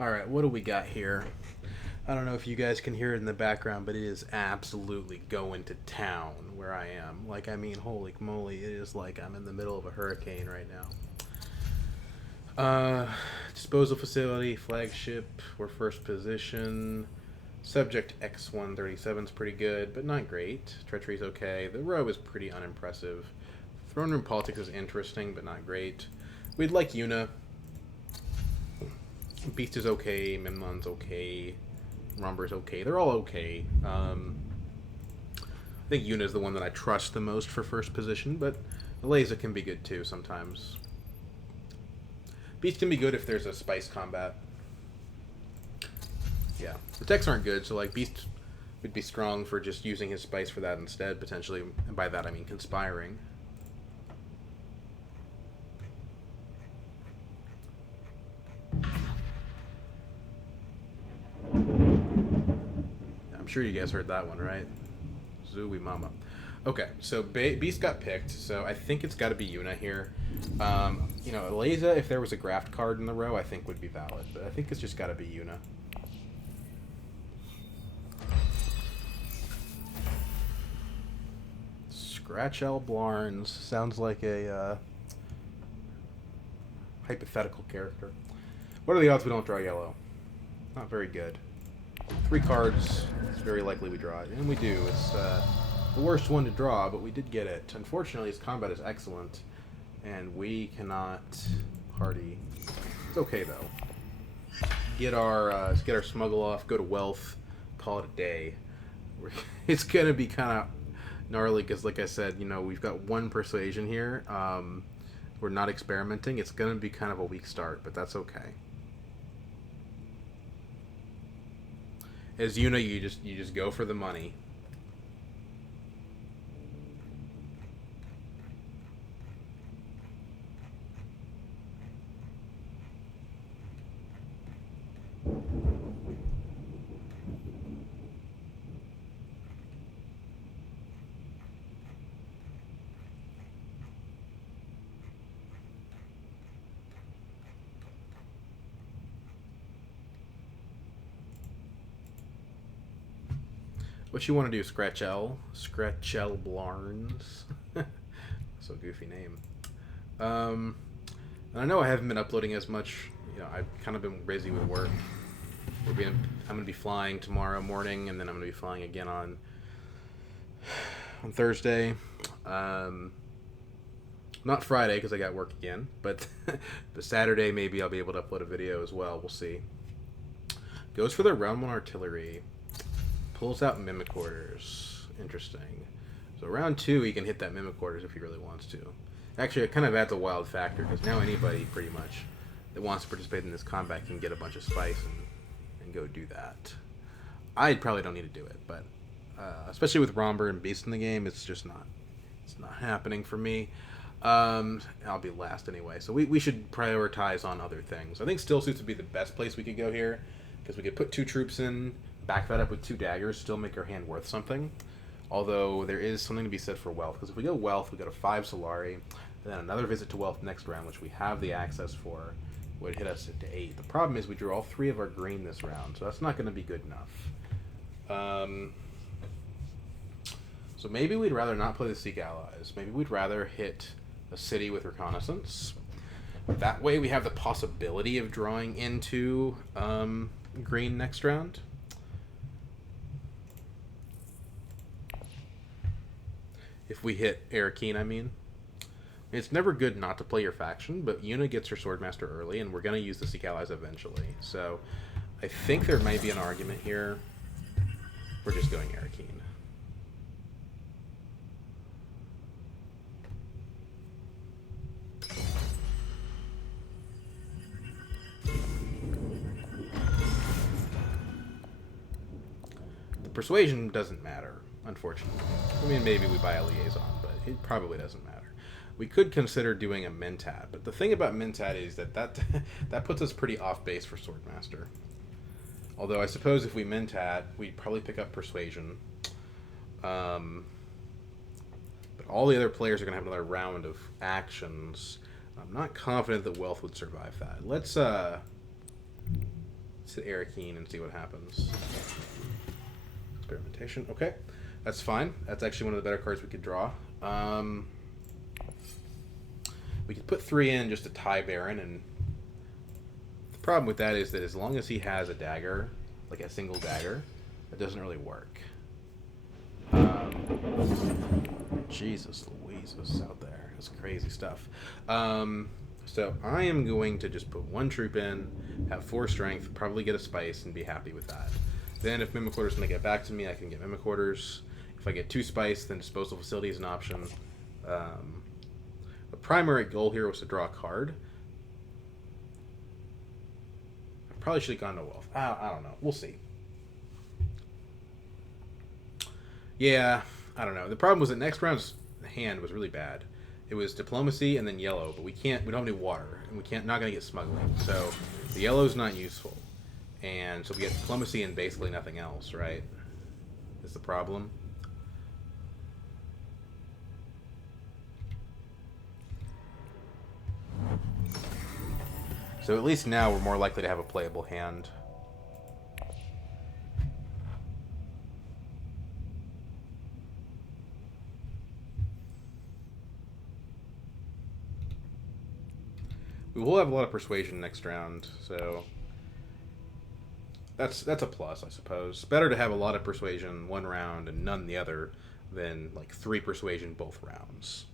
Alright, what do we got here? I don't know if you guys can hear it in the background, but it is absolutely going to town where I am. Like, I mean, holy moly, it is like I'm in the middle of a hurricane right now. Disposal facility, flagship, we're first position. Subject X-137 is pretty good, but not great. Treachery's okay. The row is pretty unimpressive. Throne room politics is interesting, but not great. We'd like Yuna. Beast is okay. Memnon's okay. Romber's okay. They're all okay. I think Yuna's the one that I trust the most for first position, but Eliza can be good too sometimes. Beast can be good if there's a spice combat. Yeah. The techs aren't good, so like Beast would be strong for just using his spice for that instead, potentially. And by that I mean conspiring. I'm sure you guys heard that one, right? Zooey mama. Okay, so Beast got picked, so I think it's got to be Yuna here. You know, Eliza, if there was a graft card in the row, I think would be valid, but I think it's just got to be Yuna. Scratch L. Blarns sounds like a hypothetical character. What are the odds we don't draw yellow? Not very good. 3 cards, it's very likely we draw it. And we do. It's the worst one to draw, but we did get it. Unfortunately, his combat is excellent, and we cannot party. It's okay, though. Get our smuggle off, go to wealth, call it a day. It's going to be kind of gnarly, because like I said, you know, we've got 1 persuasion here. We're not experimenting. It's going to be kind of a weak start, but that's okay. As Yuna, you just go for the money. What you want to do, Scratch L? Scratch L Blarns. So goofy name. And I know I haven't been uploading as much. You know, I've kind of been busy with work. I'm going to be flying tomorrow morning, and then I'm going to be flying again on Thursday. Not Friday, because I got work again, but the Saturday maybe I'll be able to upload a video as well. We'll see. Goes for the round 1 artillery. Pulls out Mimic Orders. Interesting. So round 2, he can hit that Mimic Orders if he really wants to. Actually, it kind of adds a wild factor, because now anybody, pretty much, that wants to participate in this combat can get a bunch of spice and go do that. I probably don't need to do it, but especially with Romber and Beast in the game, it's just not happening for me. I'll be last anyway, so we should prioritize on other things. I think Still Suits would be the best place we could go here, because we could put 2 troops in, back that up with 2 daggers, still make our hand worth something. Although there is something to be said for wealth, because if we go wealth, we go to 5 Solari, and then another visit to wealth next round, which we have the access for, would hit us to 8. The problem is we drew all 3 of our green this round, so that's not going to be good enough. So maybe we'd rather not play the Seek Allies. Maybe we'd rather hit a city with reconnaissance. That way we have the possibility of drawing into green next round. If we hit Arakeen, I mean. It's never good not to play your faction, but Yuna gets her Swordmaster early, and we're going to use the Seek Allies eventually. So I think there might be an argument here. We're just going Arakeen. The persuasion doesn't matter, unfortunately. I mean, maybe we buy a liaison, but it probably doesn't matter. We could consider doing a Mentat, but the thing about Mentat is that puts us pretty off base for Swordmaster. Although I suppose if we Mentat, we'd probably pick up Persuasion. But all the other players are going to have another round of actions. I'm not confident that Wealth would survive that. Let's Let's hit Arakeen and see what happens. Experimentation. Okay. That's fine. That's actually one of the better cards we could draw. We could put 3 in just to tie Baron, and the problem with that is that as long as he has a dagger, like a single dagger, it doesn't really work. Jesus Louises out there. That's crazy stuff. So I am going to just put 1 troop in, have 4 strength, probably get a spice, and be happy with that. Then if Mimic Quarter's going to get back to me, I can get Mimic Quarters. If I get 2 spice, then Disposal Facility is an option. The primary goal here was to draw a card. I probably should have gone to Wealth. I don't know. We'll see. Yeah, I don't know. The problem was that next round's hand was really bad. It was Diplomacy and then yellow, but we don't have any water, and not going to get Smuggling. So the yellow's not useful. And so we get Diplomacy and basically nothing else, right? Is the problem. So at least now we're more likely to have a playable hand. We will have a lot of persuasion next round, so that's a plus, I suppose. Better to have a lot of persuasion one round and none the other than like 3 persuasion both rounds.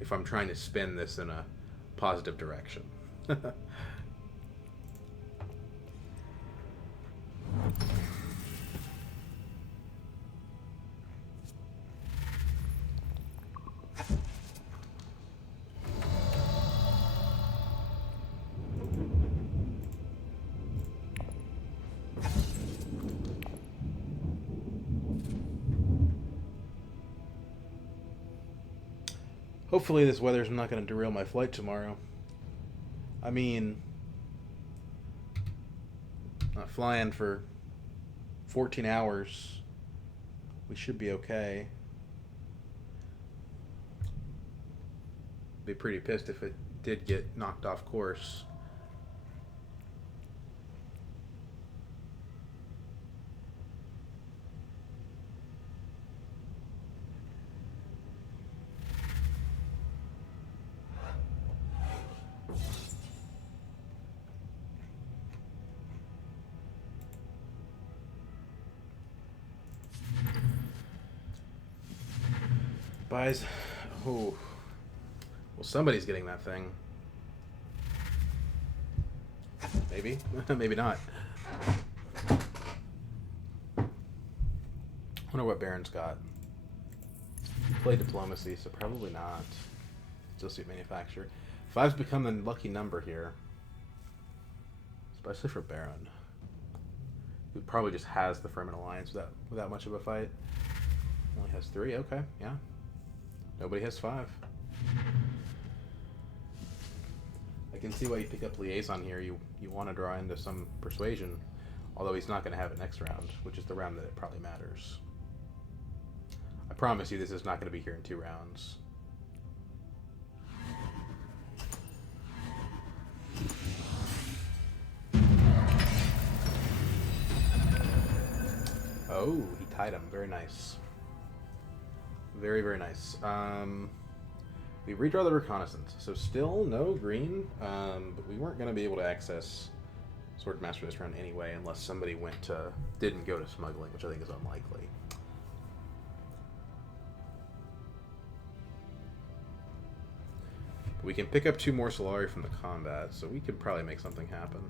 If I'm trying to spin this in a positive direction. Hopefully this weather's not going to derail my flight tomorrow. I mean, not flying for 14 hours. We should be okay. Be pretty pissed if it did get knocked off course. Buys. Oh. Well, somebody's getting that thing. Maybe. Maybe not. Wonder what Baron's got. Play Diplomacy, so probably not. Still suit Manufacture. 5's become the lucky number here. Especially for Baron. Who probably just has the Fremen Alliance without much of a fight. Only has 3, okay, yeah. Nobody has 5. I can see why you pick up Liaison here. You want to draw into some persuasion, although he's not going to have it next round, which is the round that it probably matters. I promise you this is not going to be here in 2 rounds. Oh, he tied him. Very nice. Very, very nice. We redraw the Reconnaissance. So still no green, but we weren't going to be able to access Swordmaster this round anyway, unless somebody didn't go to Smuggling, which I think is unlikely. But we can pick up 2 more Solari from the combat, so we could probably make something happen.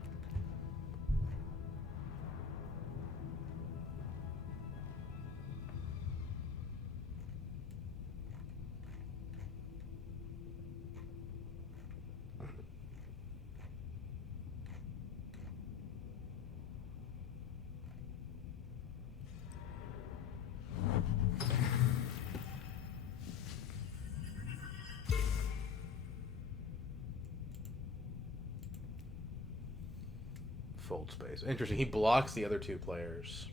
Fold space. Interesting. He blocks the other 2 players.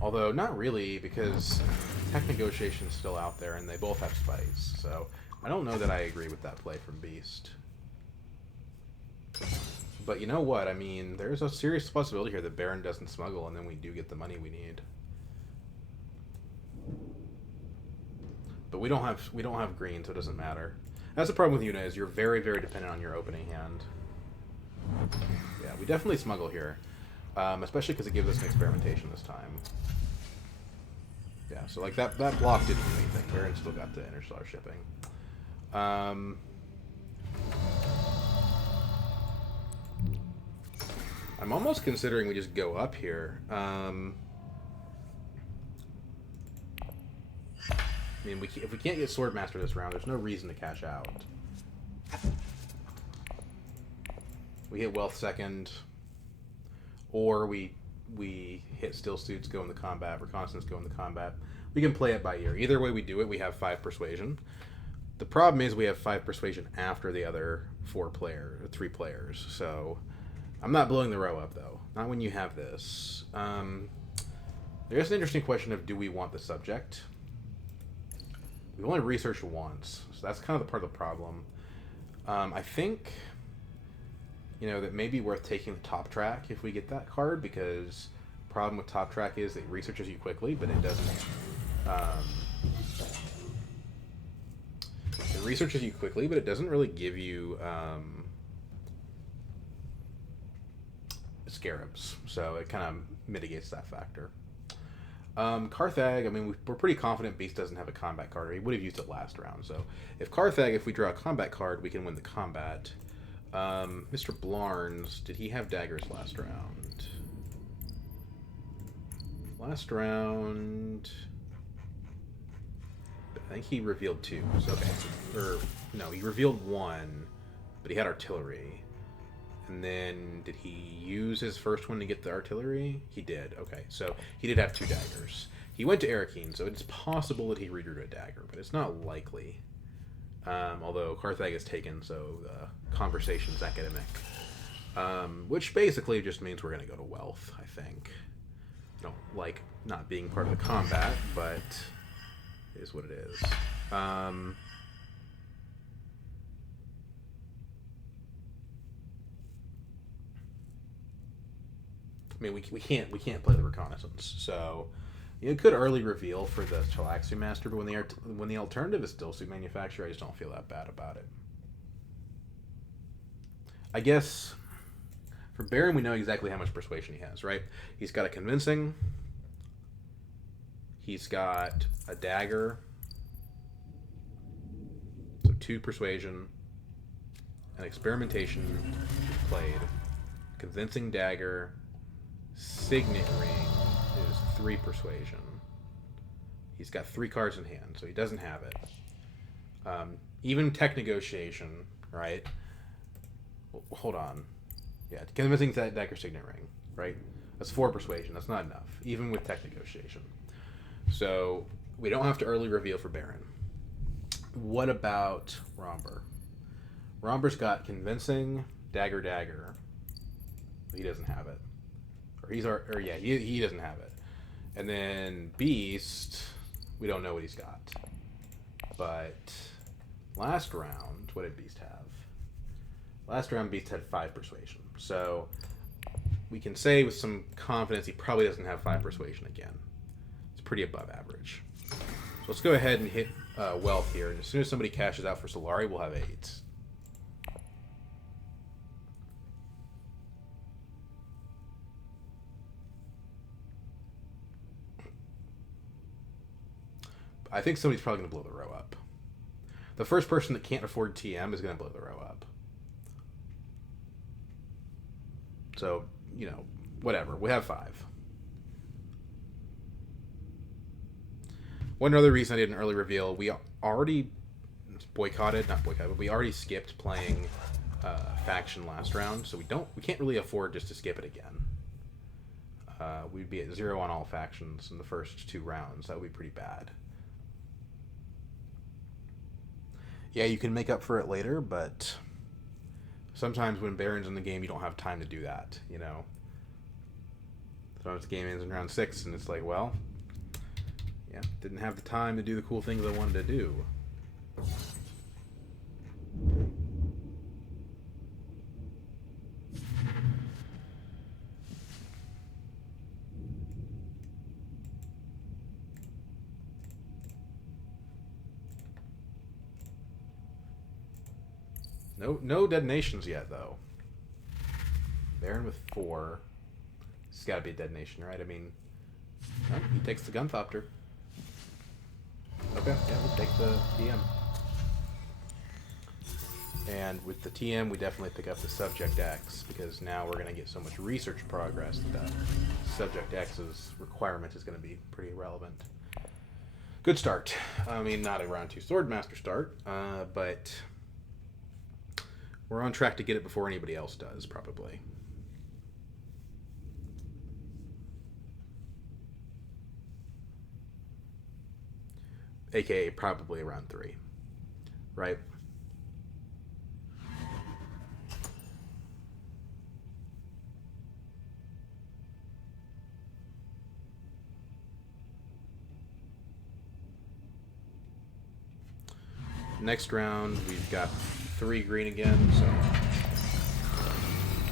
Although, not really, because Tech Negotiation's still out there, and they both have spice. So, I don't know that I agree with that play from Beast. But you know what? I mean, there's a serious possibility here that Baron doesn't smuggle, and then we do get the money we need. But we don't have green, so it doesn't matter. That's the problem with Yuna, is you're very, very dependent on your opening hand. Yeah, we definitely smuggle here. Especially because it gives us an experimentation this time. Yeah, so like that block didn't do anything. Baron still got the interstellar shipping. I'm almost considering we just go up here. I mean, if we can't get swordmaster this round, there's no reason to cash out. We hit wealth second, or we hit still suits, go into combat, reconnaissance, go into combat. We can play it by ear. Either way we do it, we have 5 persuasion. The problem is we have 5 persuasion after the other 3 players. So I'm not blowing the row up though. Not when you have this. There's an interesting question of, do we want the subject? We've only researched once, so that's kind of the part of the problem. I think, you know, that may be worth taking the top track if we get that card, because the problem with top track is it researches you quickly, but it doesn't. It researches you quickly, but it doesn't really give you scarabs, so it kind of mitigates that factor. Carthag, I mean, we're pretty confident Beast doesn't have a combat card, or he would have used it last round. So if Carthag, if we draw a combat card, we can win the combat. Mr. Blarnes, did he have daggers last round? Last round, I think he revealed 2. So, okay, or no, he revealed 1, but he had artillery. And then, did he use his first one to get the artillery? He did. Okay, so he did have 2 daggers. He went to Arakeen, so it's possible that he redrew a dagger, but it's not likely. Although Carthag is taken, so the conversation's academic. Which basically just means we're going to go to wealth, I think. I don't like not being part of the combat, but it is what it is. I mean, we can't play the reconnaissance, so you could early reveal for the Chilaxu Master, but when the alternative is still suit manufacturer, I just don't feel that bad about it. I guess for Baron, we know exactly how much persuasion he has, right? He's got a convincing, he's got a dagger, so 2 persuasion, an experimentation played, convincing dagger. Signet ring is 3 persuasion. He's got 3 cards in hand, so he doesn't have it. Even tech negotiation, right? Hold on. Yeah, convincing dagger, signet ring, right? That's 4 persuasion. That's not enough, even with tech negotiation. So we don't have to early reveal for Baron. What about Romber? Romber's got convincing, dagger, dagger. He doesn't have it. He doesn't have it. And then Beast, we don't know what he's got. But last round, what did Beast have? Last round, Beast had 5 persuasion. So we can say with some confidence he probably doesn't have 5 persuasion again. It's pretty above average. So let's go ahead and hit wealth here. And as soon as somebody cashes out for Solari, we'll have 8. I think somebody's probably going to blow the row up. The first person that can't afford TM is going to blow the row up. So, you know, whatever. We have 5. One other reason I did an early reveal, we already but we already skipped playing faction last round, so we can't really afford just to skip it again. We'd be at 0 on all factions in the first 2 rounds. That would be pretty bad. Yeah, you can make up for it later, but sometimes when Baron's in the game, you don't have time to do that, you know? Sometimes the game ends in round 6, and it's like, well, yeah, didn't have the time to do the cool things I wanted to do. No detonations yet, though. Baron with 4. It's got to be a detonation, right? I mean, no, he takes the Gunthopter. Okay, yeah, we'll take the TM. And with the TM, we definitely pick up the Subject X, because now we're going to get so much research progress that Subject X's requirement is going to be pretty relevant. Good start. I mean, not a round 2 Swordmaster start, but we're on track to get it before anybody else does, probably. AKA probably around 3, right? Next round, we've got 3 green again, so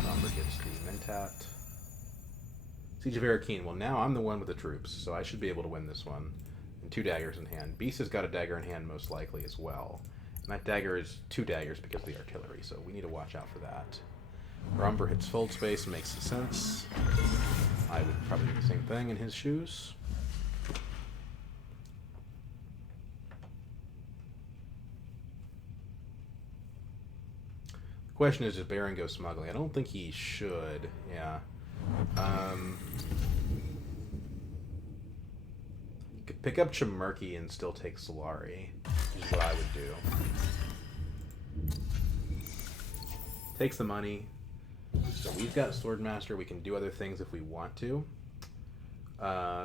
Umber gets the Mentat. Siege of Arakeen. Well, now I'm the one with the troops, so I should be able to win this one. And 2 daggers in hand. Beast has got a dagger in hand most likely as well. And that dagger is 2 daggers because of the artillery, so we need to watch out for that. Umber hits fold space, makes sense. I would probably do the same thing in his shoes. Question is, does Baron go smuggling? I don't think he should. Yeah. Could pick up Chimerki and still take Solari, which is what I would do. Takes the money. So we've got Swordmaster. We can do other things if we want to. I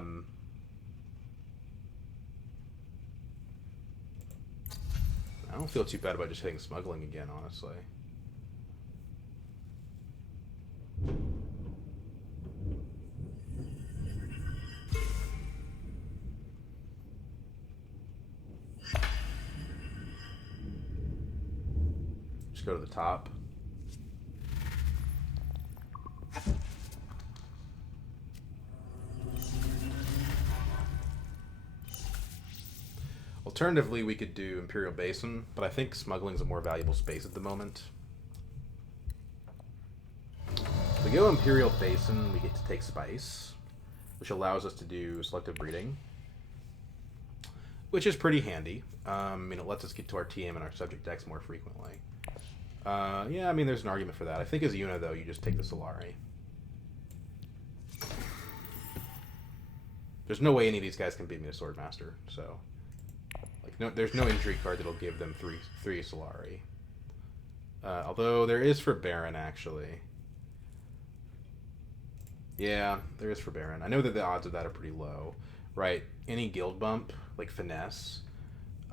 don't feel too bad about just hitting smuggling again, honestly. Just go to the top. Alternatively, we could do Imperial Basin, but I think smuggling's a more valuable space at the moment. If we go Imperial Basin, we get to take Spice, which allows us to do selective breeding, which is pretty handy. I mean, it lets us get to our TM and our subject decks more frequently. Yeah, I mean, there's an argument for that. I think as Yuna, though, you just take the Solari. There's no way any of these guys can beat me to Swordmaster, so... Like, no, there's no injury card that'll give them three Solari. Although there is for Baron, actually. Yeah, there is for Baron. I know that the odds of that are pretty low, right? Any guild bump, like Finesse,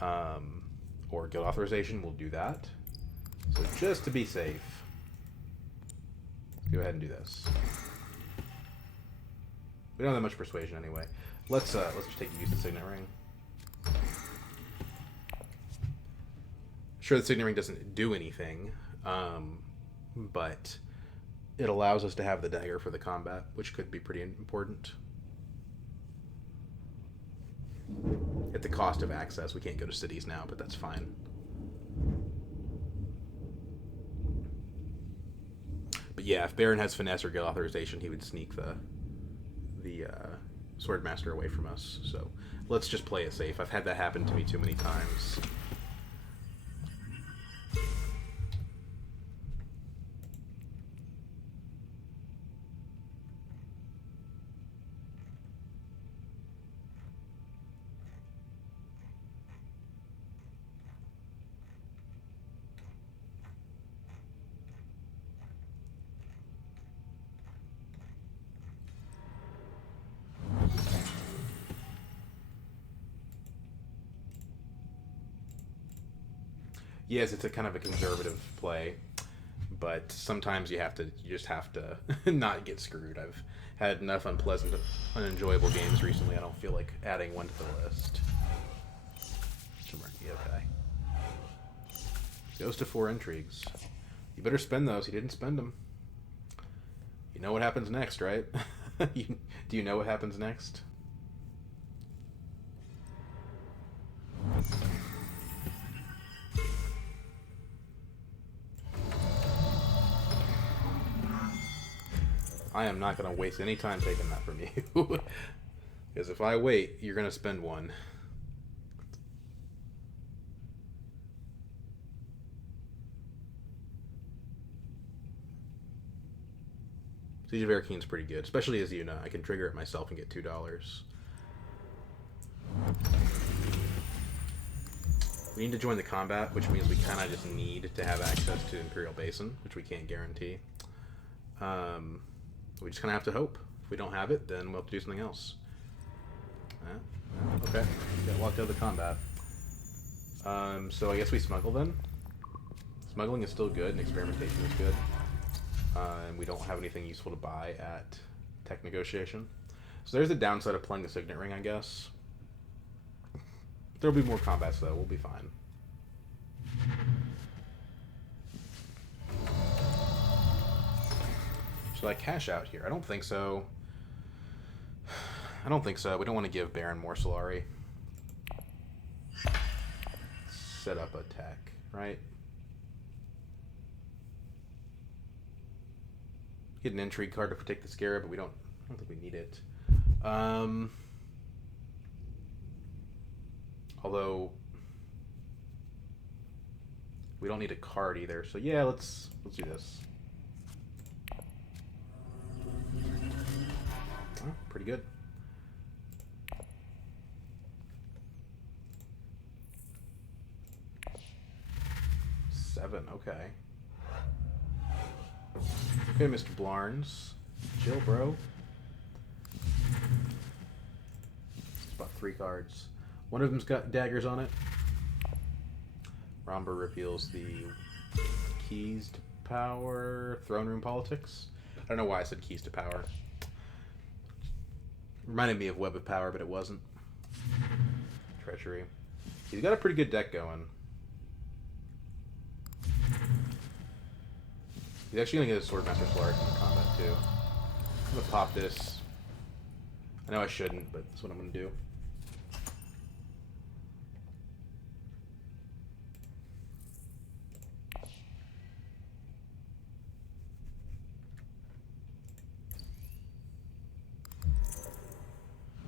or guild authorization will do that. So just to be safe, go ahead and do this. We don't have that much persuasion anyway. Let's just take use of the Signet Ring. Sure, the Signet Ring doesn't do anything, but it allows us to have the dagger for the combat, which could be pretty important. At the cost of access, we can't go to cities now, but that's fine. But yeah, if Baron has Finesse or Guild Authorization, he would sneak the Swordmaster away from us. So let's just play it safe. I've had that happen to me too many times. Yes, it's a kind of a conservative play, but sometimes you just have to not get screwed. I've had enough unpleasant, unenjoyable games recently. I don't feel like adding one to the list. Chimerki, okay. Goes to 4 intrigues. You better spend those. He didn't spend them. You know what happens next, right? Do you know what happens next? I am not going to waste any time taking that from you. Because if I wait, you're going to spend one. Siege of Arakene's pretty good, especially as Yuna. I can trigger it myself and get $2. We need to join the combat, which means we kind of just need to have access to Imperial Basin, which we can't guarantee. We just kind of have to hope. If we don't have it, then we'll have to do something else. Okay, got walked out of the combat. So I guess we smuggle then. Smuggling is still good, and experimentation is good. And we don't have anything useful to buy at tech negotiation. So there's the downside of playing the Signet Ring, I guess. There'll be more combats, though. We'll be fine. Should I cash out here? I don't think so. I don't think so. We don't want to give Baron more Solari. Set up a tech, right? Get an intrigue card to protect the Scarab, but I don't think we need it. Although we don't need a card either, so yeah, let's do this. Oh, pretty good. Seven, okay. Okay, Mr. Blarnes. Chill, bro. It's about 3 cards. One of them's got daggers on it. Romber reveals the keys to power. Throne room politics. I don't know why I said keys to power. Reminded me of Web of Power, but it wasn't. Treachery. He's got a pretty good deck going. He's actually going to get a Swordmaster Solari in the combat, too. I'm going to pop this. I know I shouldn't, but that's what I'm going to do.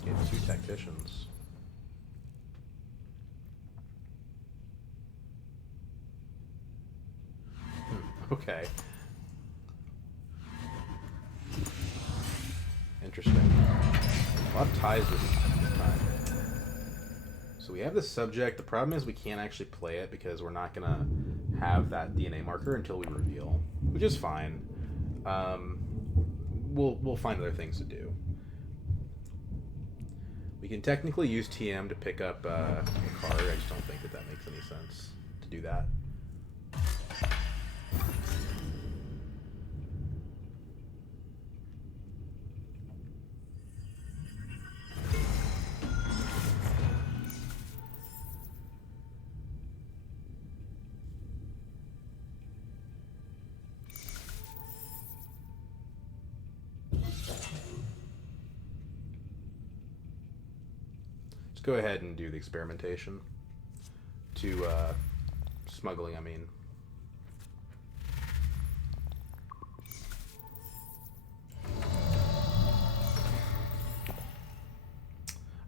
Get 2 Tacticians. Okay. Interesting. A lot of ties this time. So we have the subject. The problem is we can't actually play it because we're not going to have that DNA marker until we reveal, which is fine. We'll find other things to do. We can technically use TM to pick up a card. I just don't think that makes any sense to do that. Go ahead and do the experimentation. To smuggling, I mean.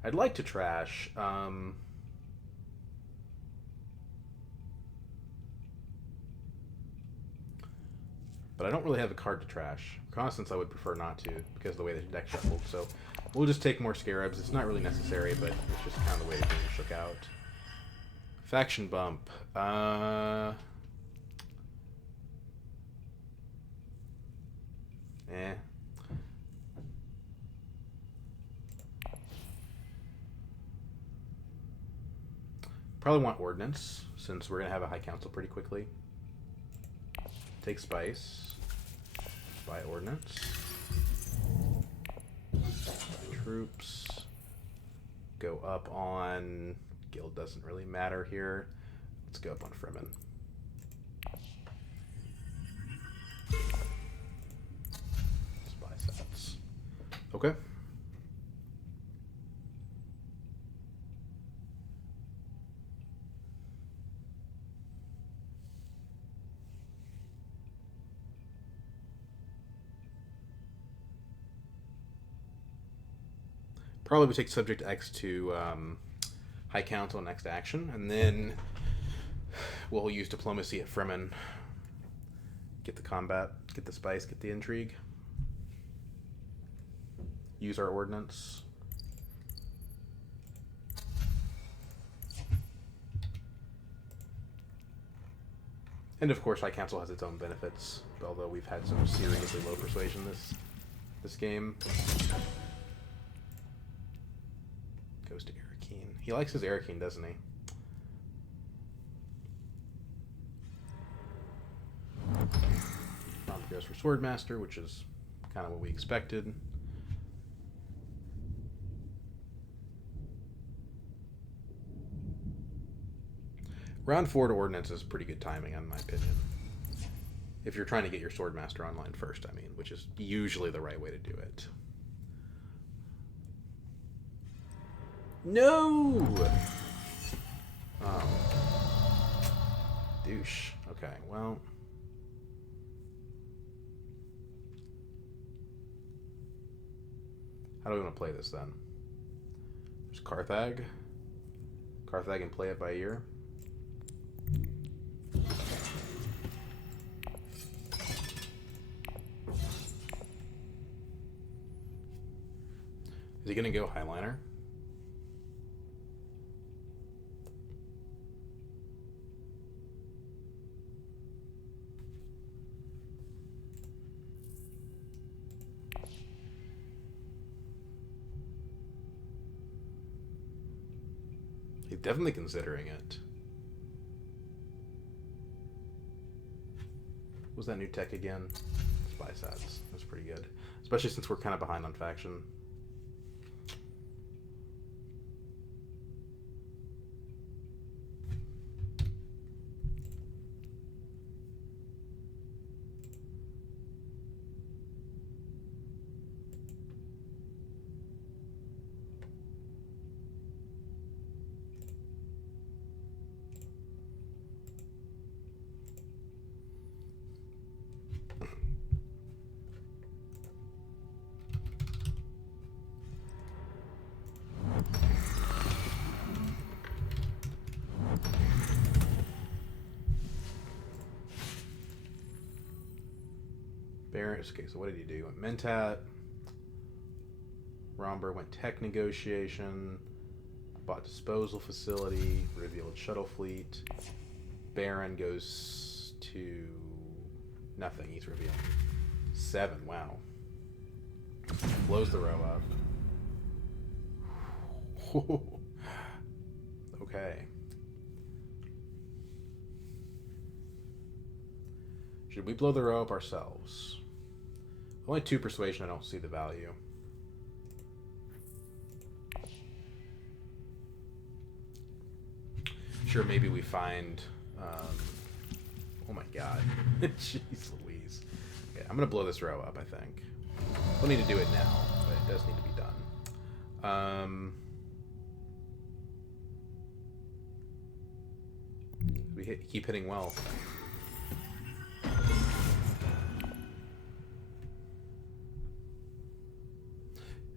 I'd like to trash. But I don't really have a card to trash. Constance I would prefer not to because of the way the deck shuffled, so we'll just take more Scarabs. It's not really necessary, but it's just kind of the way the game shook out. Faction bump. Probably want Ordinance, since we're going to have a High Council pretty quickly. Take Spice. Buy Ordinance. Troops. Go up on... Guild doesn't really matter here. Let's go up on Fremen. Spy sets. Okay. Probably we take subject X to High Council next action, and then we'll use diplomacy at Fremen. Get the combat, get the spice, get the intrigue. Use our ordinance. And of course, High Council has its own benefits, although we've had some seriously low persuasion this game. Goes to Arakeen. He likes his Arakeen, doesn't he? Goes for Swordmaster, which is kind of what we expected. Round 4 to Ordnance is pretty good timing, in my opinion. If you're trying to get your Swordmaster online first, I mean, which is usually the right way to do it. No! Douche. Okay, well... How do we want to play this, then? There's Carthag. Carthag can play it by ear. Is he going to go Highliner? He's definitely considering it. What was that new tech again? Spy sats. That's pretty good. Especially since we're kind of behind on faction. Okay, so what did he do? He went Mentat. Romber went tech negotiation. Bought disposal facility. Revealed shuttle fleet. Baron goes to nothing. He's revealing 7. Wow. Blows the row up. Okay. Should we blow the row up ourselves? Only 2 persuasion, I don't see the value. Sure, maybe we find... oh my god. Jeez Louise. Okay, I'm going to blow this row up, I think. We'll need to do it now, but it does need to be done. We keep hitting well.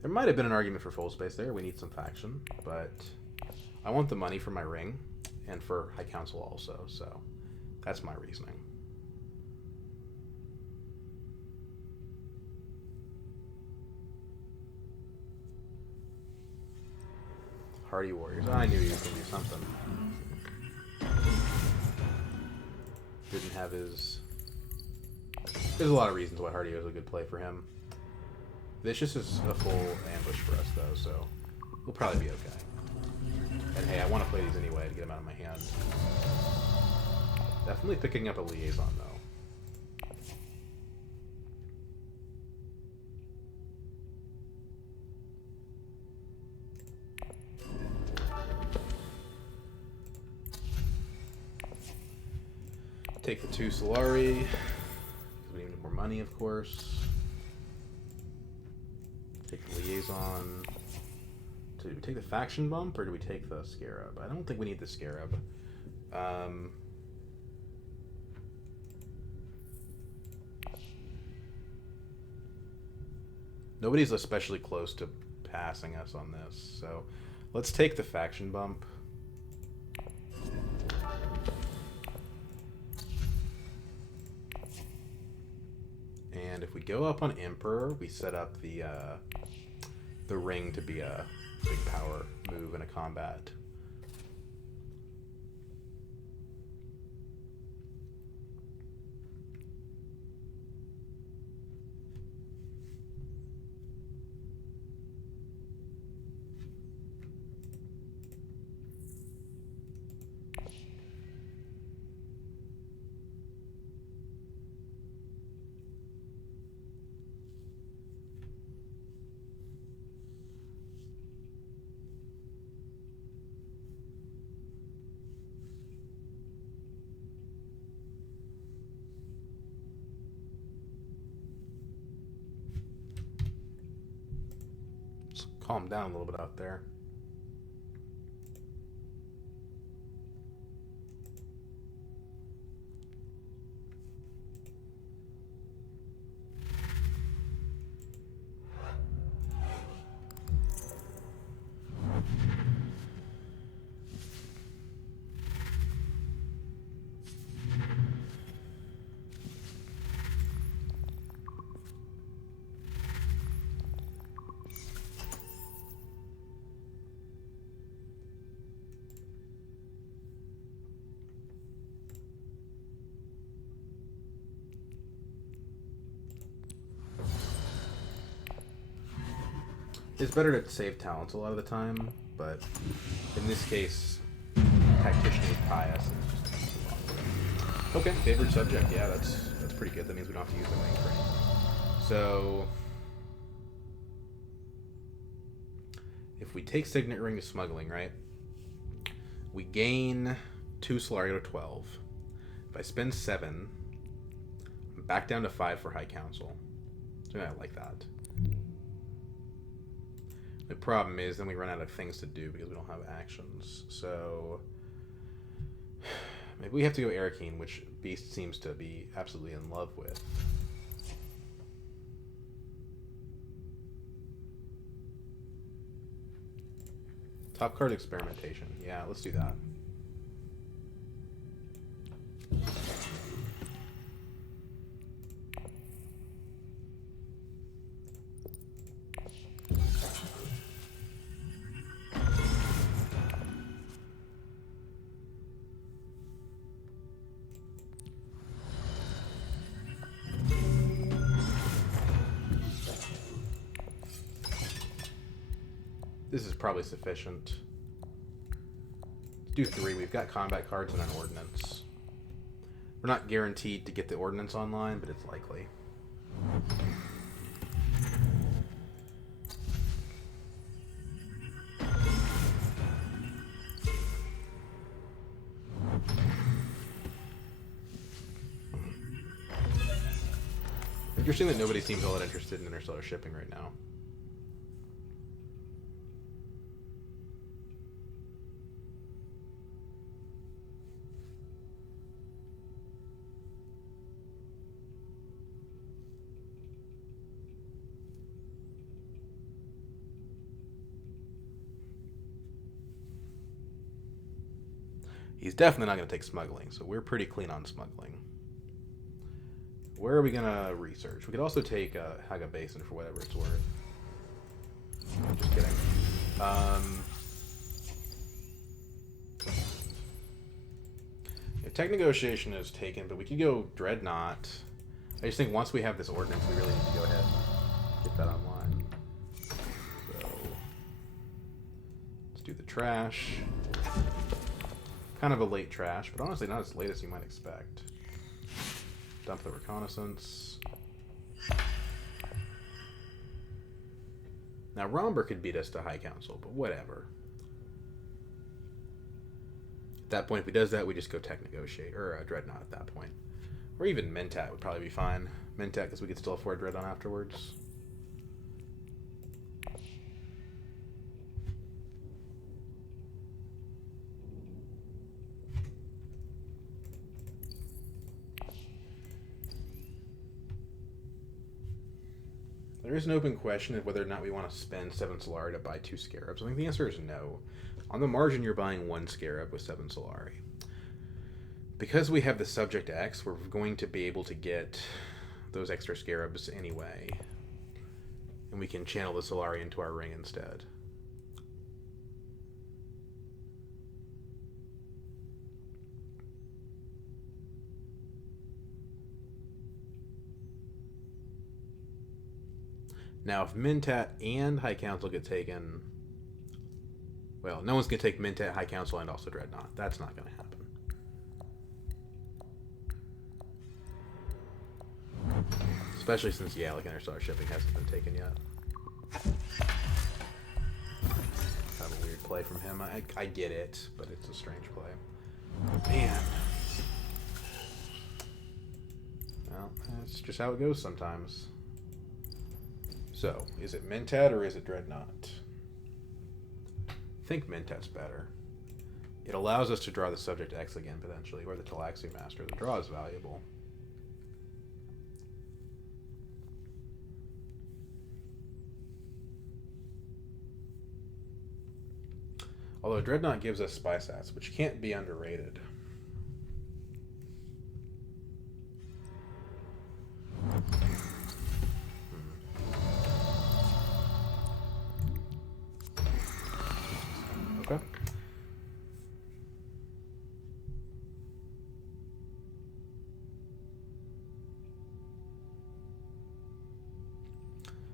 There might have been an argument for full space there. We need some faction, but I want the money for my ring and for High Council also, so that's my reasoning. Hardy Warriors. I knew he was going to do something. Didn't have his... There's a lot of reasons why Hardy was a good play for him. Vicious is a full ambush for us, though, so we'll probably be okay. And hey, I want to play these anyway to get them out of my hand. Definitely picking up a liaison, though. Take the 2 Solari, because we need more money, of course. Take the liaison. Do we take the faction bump, or do we take the scarab? I don't think we need the scarab. Nobody's especially close to passing us on this. So let's take the faction bump. And if we go up on Emperor, we set up the ring to be a big power move in a combat. Calm down a little bit out there. It's better to save talents a lot of the time, but in this case, tactician is pious. And it's just too long. Okay, favored subject. Yeah, that's pretty good. That means we don't have to use the main frame. So if we take Signet Ring to smuggling, right? We gain 2 Solari to 12. If I spend 7, I'm back down to 5 for High Council. So I like that. The problem is then we run out of things to do because we don't have actions. So maybe we have to go Arakeen, which Beast seems to be absolutely in love with. Top card experimentation. Yeah, let's do that. This is probably sufficient. Let's do 3. We've got combat cards and an ordinance. We're not guaranteed to get the ordinance online, but it's likely. Interesting that nobody seems all that interested in interstellar shipping right now. He's definitely not going to take smuggling, so we're pretty clean on smuggling. Where are we going to research? We could also take Haga Basin for whatever it's worth. Just kidding. Tech negotiation is taken, but we could go Dreadnought. I just think once we have this ordinance, we really need to go ahead and get that online. So let's do the trash. Kind of a late trash, but honestly not as late as you might expect. Dump the reconnaissance. Now Romber could beat us to High Council, but whatever. At that point, if he does that, we just go Tech Negotiate, or Dreadnought at that point. Or even Mentat would probably be fine. Mentat, because we could still afford Dreadnought afterwards. There is an open question of whether or not we want to spend 7 Solari to buy 2 Scarabs. I think the answer is no. On the margin, you're buying 1 Scarab with 7 Solari. Because we have the Subject X, we're going to be able to get those extra Scarabs anyway. And we can channel the Solari into our ring instead. Now, if Mentat and High Council get taken... Well, no one's going to take Mentat, High Council, and also Dreadnought. That's not going to happen. Especially since, yeah, like Interstellar Shipping hasn't been taken yet. Kind of a weird play from him. I get it, but it's a strange play. Man. Well, that's just how it goes sometimes. So, is it Mentat or is it Dreadnought? I think Mentat's better. It allows us to draw the Subject X again, potentially, or the Talaxi Master. The draw is valuable. Although Dreadnought gives us Spy Sats, which can't be underrated. Okay.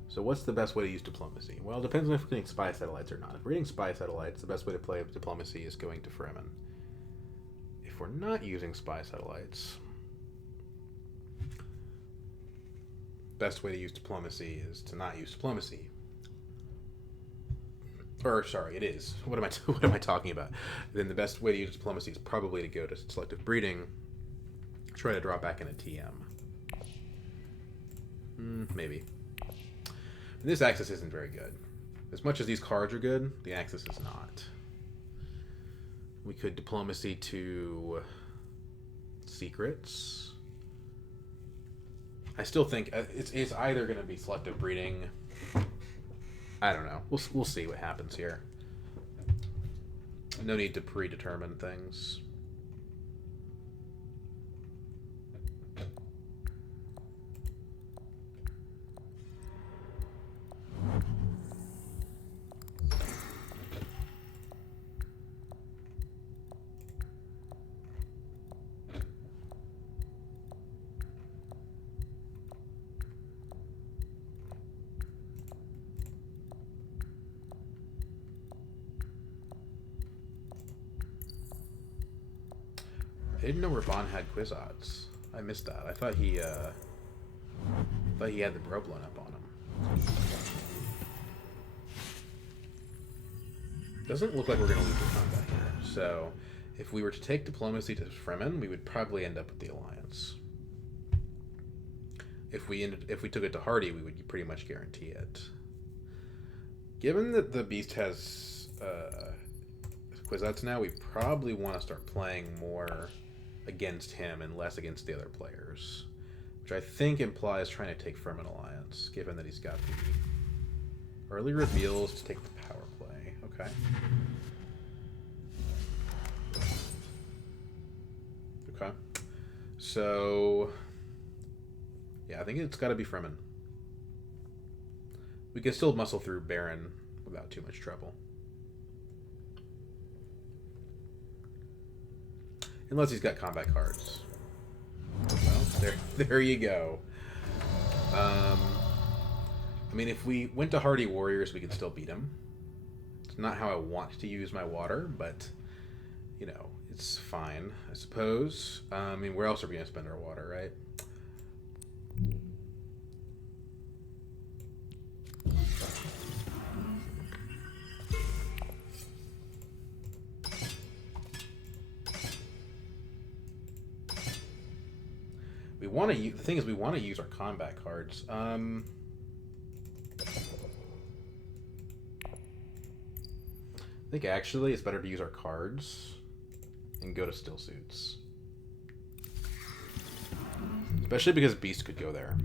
So what's the best way to use diplomacy? Well, it depends on if we're getting spy satellites or not. If we're getting spy satellites, the best way to play diplomacy is going to Fremen. If we're not using spy satellites, best way to use diplomacy is to not use diplomacy. Or, sorry, it is. What am I talking about? Then the best way to use diplomacy is probably to go to selective breeding, try to draw back in a TM. Maybe. This axis isn't very good. As much as these cards are good, the axis is not. We could diplomacy to secrets. I still think it's either going to be selective breeding. I don't know. We'll see what happens here. No need to predetermine things. I didn't know Raban had Kwisatz. I missed that. I thought he had the bro blown up on him. Doesn't look like we're going to lose the combat here. So, if we were to take diplomacy to Fremen, we would probably end up with the Alliance. If we took it to Hardy, we would pretty much guarantee it. Given that the Beast has Kwisatz now, we probably want to start playing more against him and less against the other players, which I think implies trying to take Fremen Alliance, given that he's got the early reveals to take the power play. Okay. Okay. So, yeah, I think it's got to be Fremen. We can still muscle through Baron without too much trouble. Unless he's got combat cards. Well, there you go. I mean, if we went to Hardy Warriors, we could still beat him. It's not how I want to use my water, but, you know, it's fine, I suppose. I mean, where else are we going to spend our water, right? The thing is, we want to use our combat cards. I think actually it's better to use our cards and go to still suits. Especially because Beast could go there.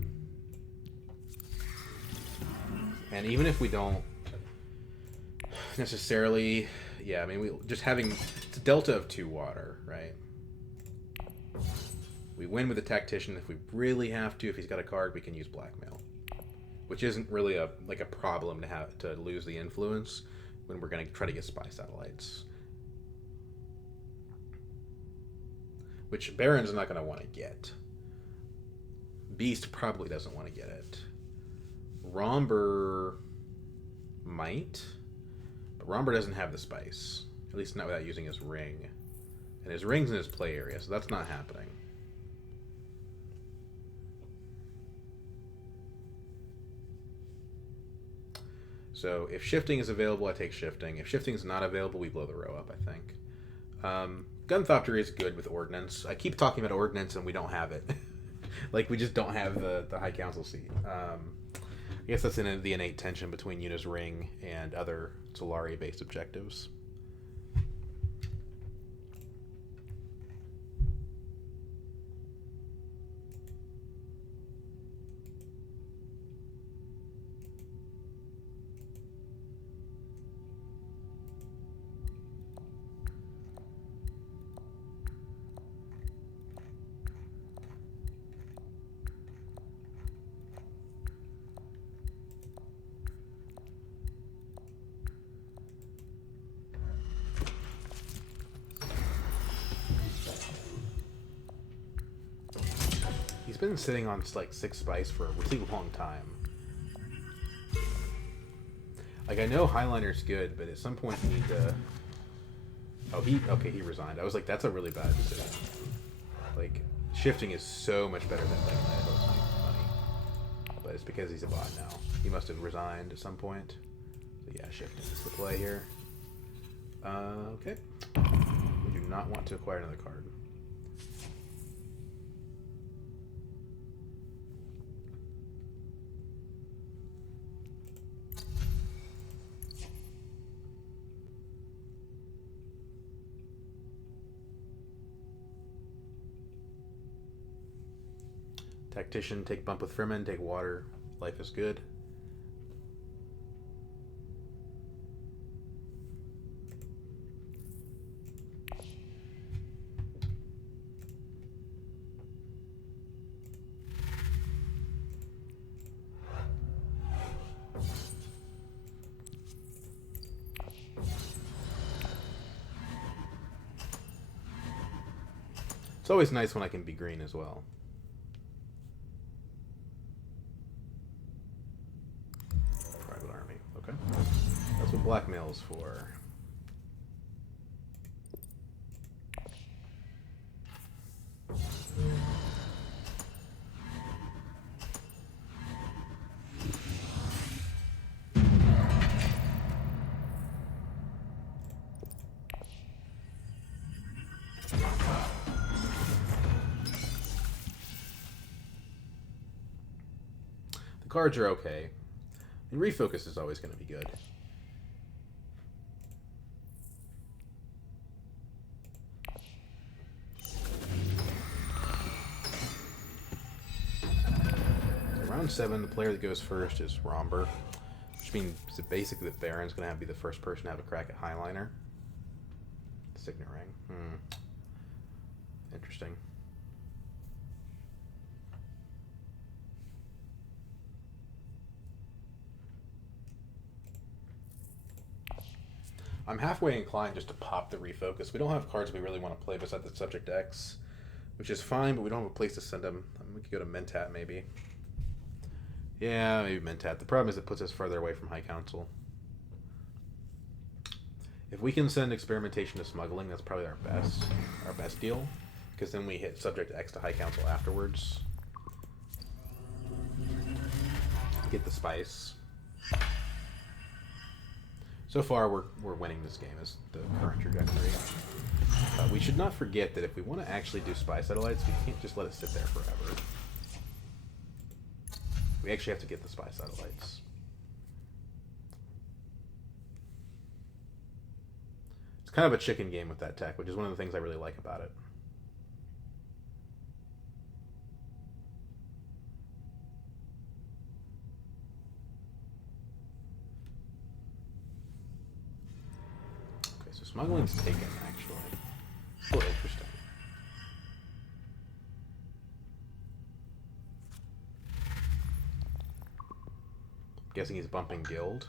And even if we don't necessarily, yeah, I mean, we just having, it's a delta of 2 water, right? We win with the tactician. If we really have to, if he's got a card, we can use blackmail, which isn't really a problem to have to lose the influence when we're going to try to get spy satellites, which Baron's not going to want to get. Beast probably doesn't want to get it. Romber might, but Romber doesn't have the spice, at least not without using his ring, and his ring's in his play area, so that's not happening. So if shifting is available, I take shifting. If shifting is not available, we blow the row up, I think. Gunthopter is good with ordnance. I keep talking about ordnance and we don't have it. Like, we just don't have the High Council seat. I guess that's in the innate tension between Yuna's ring and other Solari-based objectives. He's been sitting on like 6 spice for a really long time. Like, I know Highliner's good, but at some point you need to... Oh, he resigned. I was like, that's a really bad decision. Like, shifting is so much better than money. But it's because he's a bot now. He must have resigned at some point. So yeah, shifting is the play here. Okay. We do not want to acquire another card. Tactician, take bump with Fremen, take water. Life is good. It's always nice when I can be green as well. That's what blackmail is for. The cards are okay. And refocus is always going to be good. Round 7, the player that goes first is Romber, which means basically that Baron's going to be the first person to have a crack at Highliner. Signet ring. Interesting. I'm halfway inclined just to pop the refocus. We don't have cards we really want to play beside the subject X, which is fine, but we don't have a place to send them. We could go to Mentat, maybe. Yeah, maybe Mentat. The problem is it puts us further away from High Council. If we can send Experimentation to Smuggling, that's probably our best deal, because then we hit subject X to High Council afterwards. Get the spice. So far, we're winning this game as the current trajectory. We should not forget that if we want to actually do spy satellites, we can't just let it sit there forever. We actually have to get the spy satellites. It's kind of a chicken game with that tech, which is one of the things I really like about it. Smuggling's taken, actually. Oh, interesting. Guessing he's bumping guild.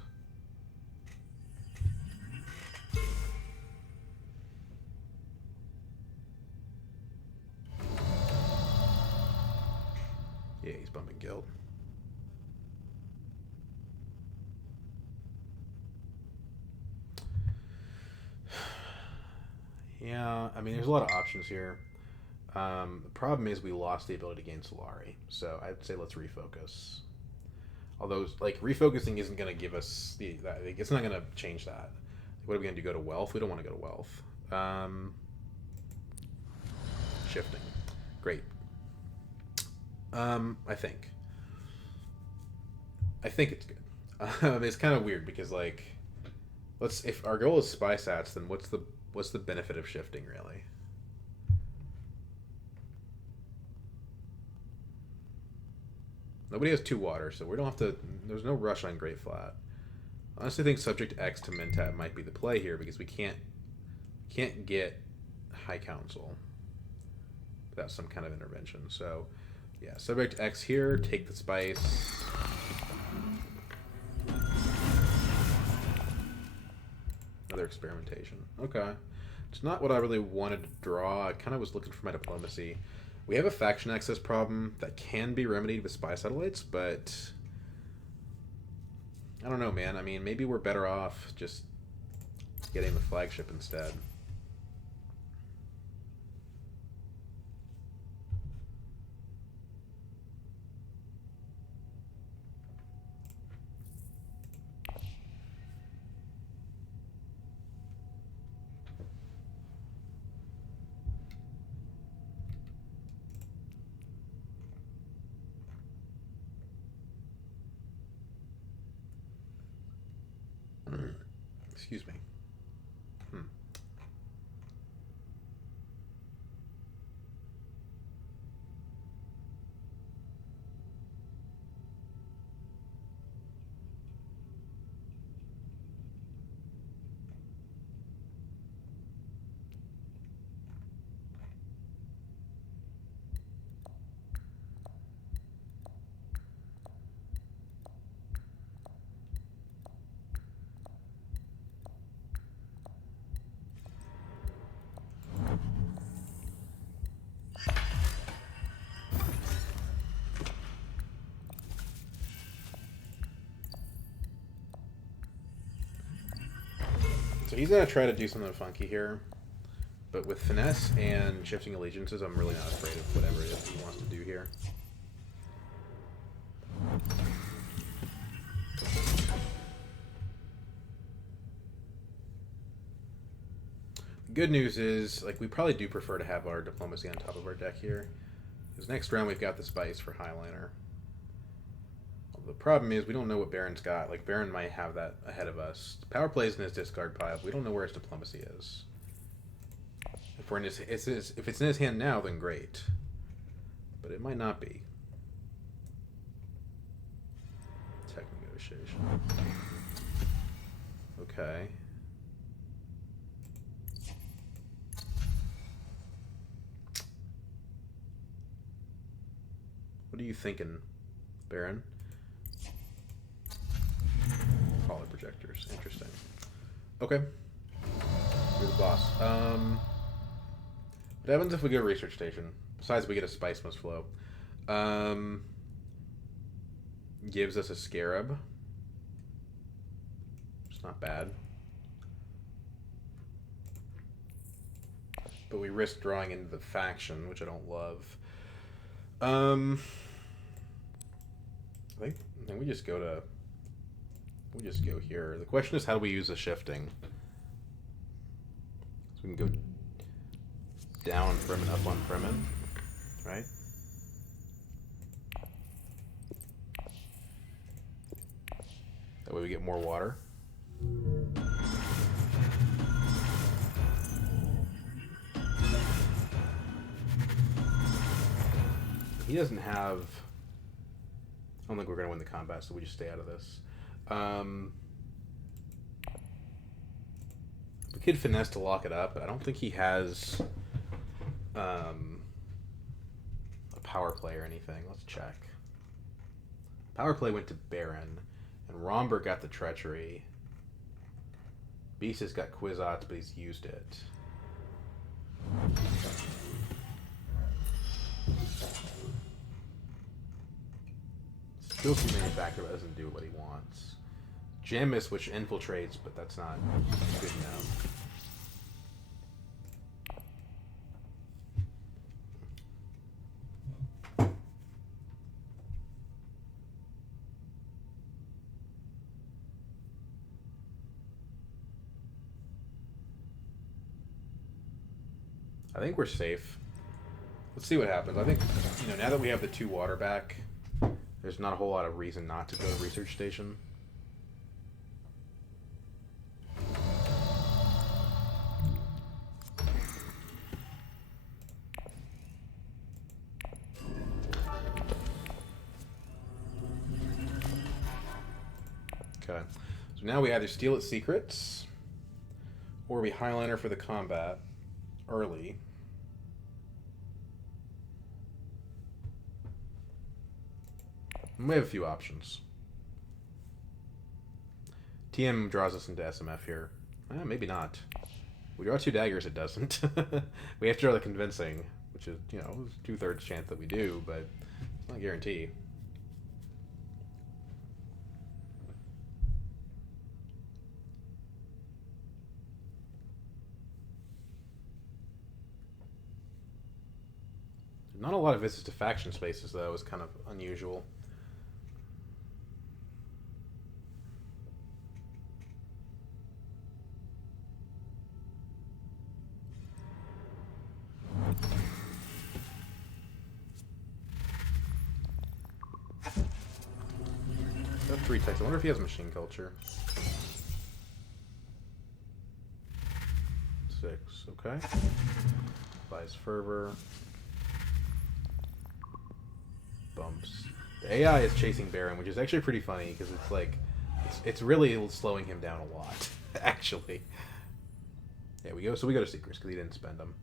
Yeah, he's bumping guild. Yeah, I mean, there's a lot of options here. The problem is we lost the ability to gain Solari, so I'd say let's refocus. Although, like, refocusing isn't going to give us that. Like, it's not going to change that. What are we going to do? Go to wealth? We don't want to go to wealth. Shifting. Great. I think. I think it's good. It's kind of weird because, like, if our goal is spy sats, then what's the benefit of shifting, really? Nobody has 2 water, so we don't have to. There's no rush on Great Flat. I honestly think subject X to Mentat might be the play here because we can't get High Council without some kind of intervention. So, yeah, subject X here. Take the spice. Another experimentation. Okay. It's not what I really wanted to draw. I kind of was looking for my diplomacy. We have a faction access problem that can be remedied with spy satellites, but I don't know, man. I mean, maybe we're better off just getting the flagship instead. Excuse me. So he's going to try to do something funky here. But with finesse and shifting allegiances, I'm really not afraid of whatever it is he wants to do here. The good news is, like, we probably do prefer to have our diplomacy on top of our deck here. Because next round we've got the spice for Highliner. The problem is we don't know what Baron's got. Like, Baron might have that ahead of us. Power plays in his discard pile. We don't know where his diplomacy is. If we're in his, if it's in his hand now, then great. But it might not be. Tech negotiation. Okay. What are you thinking, Baron? Follow projectors. Interesting. Okay. You're the boss. What happens if we go to research station? Besides, we get a spice must flow. Gives us a scarab. It's not bad. But we risk drawing into the faction, which I don't love. I think we just go to. We just go here. The question is, how do we use the shifting? So we can go down on Fremen, up on Fremen, right? That way we get more water. He doesn't have... I don't think we're going to win the combat, so we just stay out of this. We could finesse to lock it up, but I don't think he has a power play or anything. Let's check. Power play went to Baron, and Romber got the treachery. Beast has got Kwisatz, but he's used it. Still some manufacturer, but doesn't do what he wants. Gemus, which infiltrates, but that's not good enough. I think we're safe. Let's see what happens. I think, now that we have the 2 water back, there's not a whole lot of reason not to go to research station. Okay. So now we either steal its secrets, or we Highliner for the combat early. We have a few options. TM draws us into SMF here. Maybe not. We draw 2 daggers, it doesn't. We have to draw the convincing, which is, 2/3 chance that we do, but it's not a guarantee. Not a lot of visits to faction spaces, though, is kind of unusual. Got 3 types. I wonder if he has machine culture. 6, okay. Buys fervor. Bumps. The AI is chasing Baron, which is actually pretty funny because it's like it's really slowing him down a lot, actually. Yeah, we go to secrets because he didn't spend them.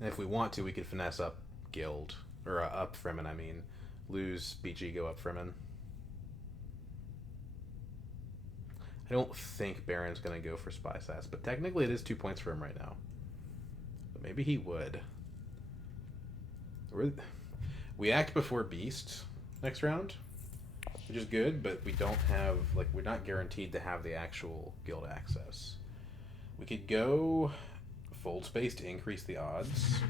And if we want to, we could finesse up Guild or up Fremen. I mean, lose BG, go up Fremen. I don't think Baron's gonna go for Spy Sass, but technically it is 2 points for him right now. Maybe he would. We act before Beast next round, which is good, but we don't have, we're not guaranteed to have the actual guild access. We could go Fold Space to increase the odds.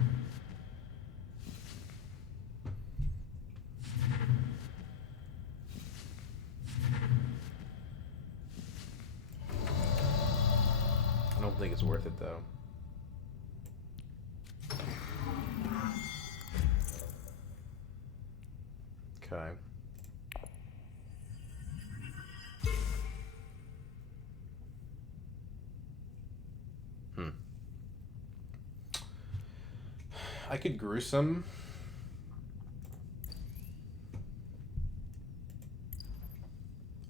I don't think it's worth it, though. Okay. I could gruesome.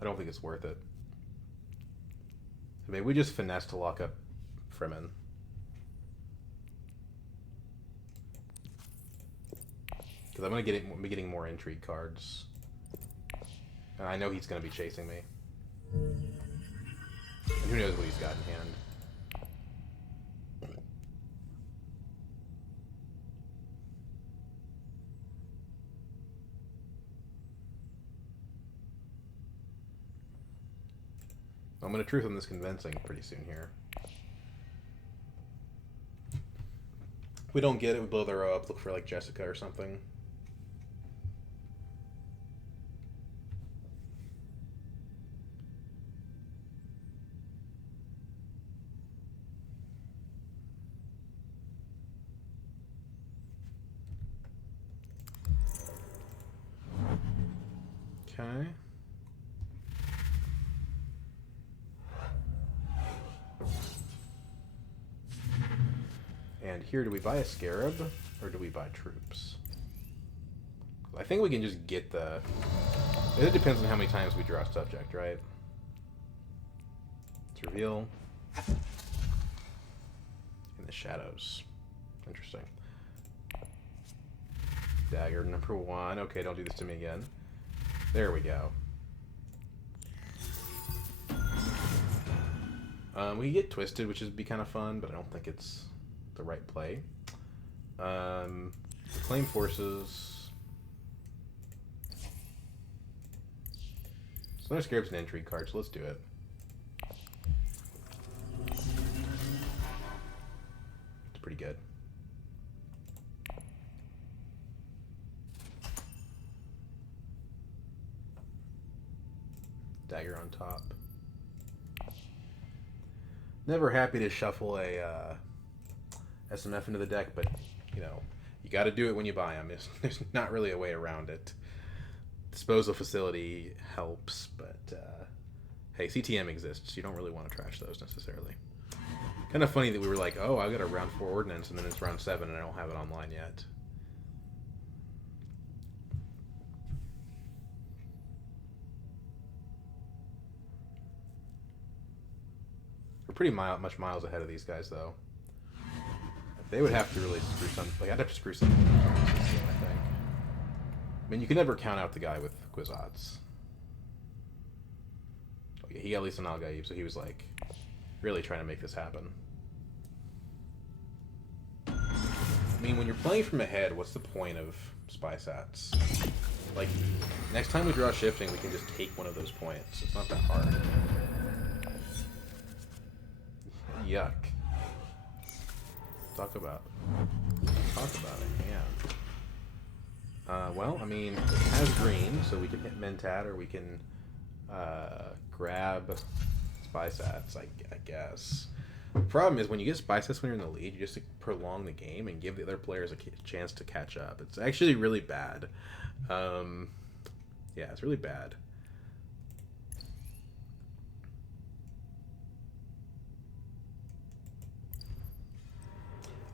I don't think it's worth it. Maybe we just finesse to lock up Fremen. Because I'm gonna be getting more intrigue cards, and I know he's gonna be chasing me. And who knows what he's got in hand. I'm gonna truth on this convincing pretty soon here. If we don't get it, we blow the row up, look for like Jessica or something. Okay. And here, do we buy a Scarab, or do we buy troops? I think we can just get the It depends on how many times we draw a subject, right? Let's reveal. In the shadows. Interesting. Dagger number 1. Okay, don't do this to me again. There we go. We get twisted, which would be kind of fun, but I don't think it's the right play. Reclaim forces. Thunder Scarab's an intrigue card, so let's do it. It's pretty good. Dagger on top. Never happy to shuffle a SMF into the deck, but you know, you got to do it when you buy them. There's not really a way around it. Disposal facility helps, but hey, CTM exists. You don't really want to trash those necessarily. Kind of funny that we were like, oh, I got a round 4 ordinance, and then it's round 7, and I don't have it online yet. We're pretty much miles ahead of these guys, though. They would have to really screw some. Like, I'd have to screw something in this game, I think. I mean, you can never count out the guy with Kwisatz. Oh, yeah, he got at least an Algaib, so he was like really trying to make this happen. I mean, when you're playing from ahead, what's the point of Spy Sats? Like, next time we draw shifting, we can just take one of those points. It's not that hard. Yuck. Talk about it, yeah. Well, I mean, it has green, so we can hit Mentat, or we can grab Spy Sats, I guess. The problem is when you get Spy Sats when you're in the lead, you just prolong the game and give the other players a chance to catch up. It's actually really bad. Yeah, it's really bad.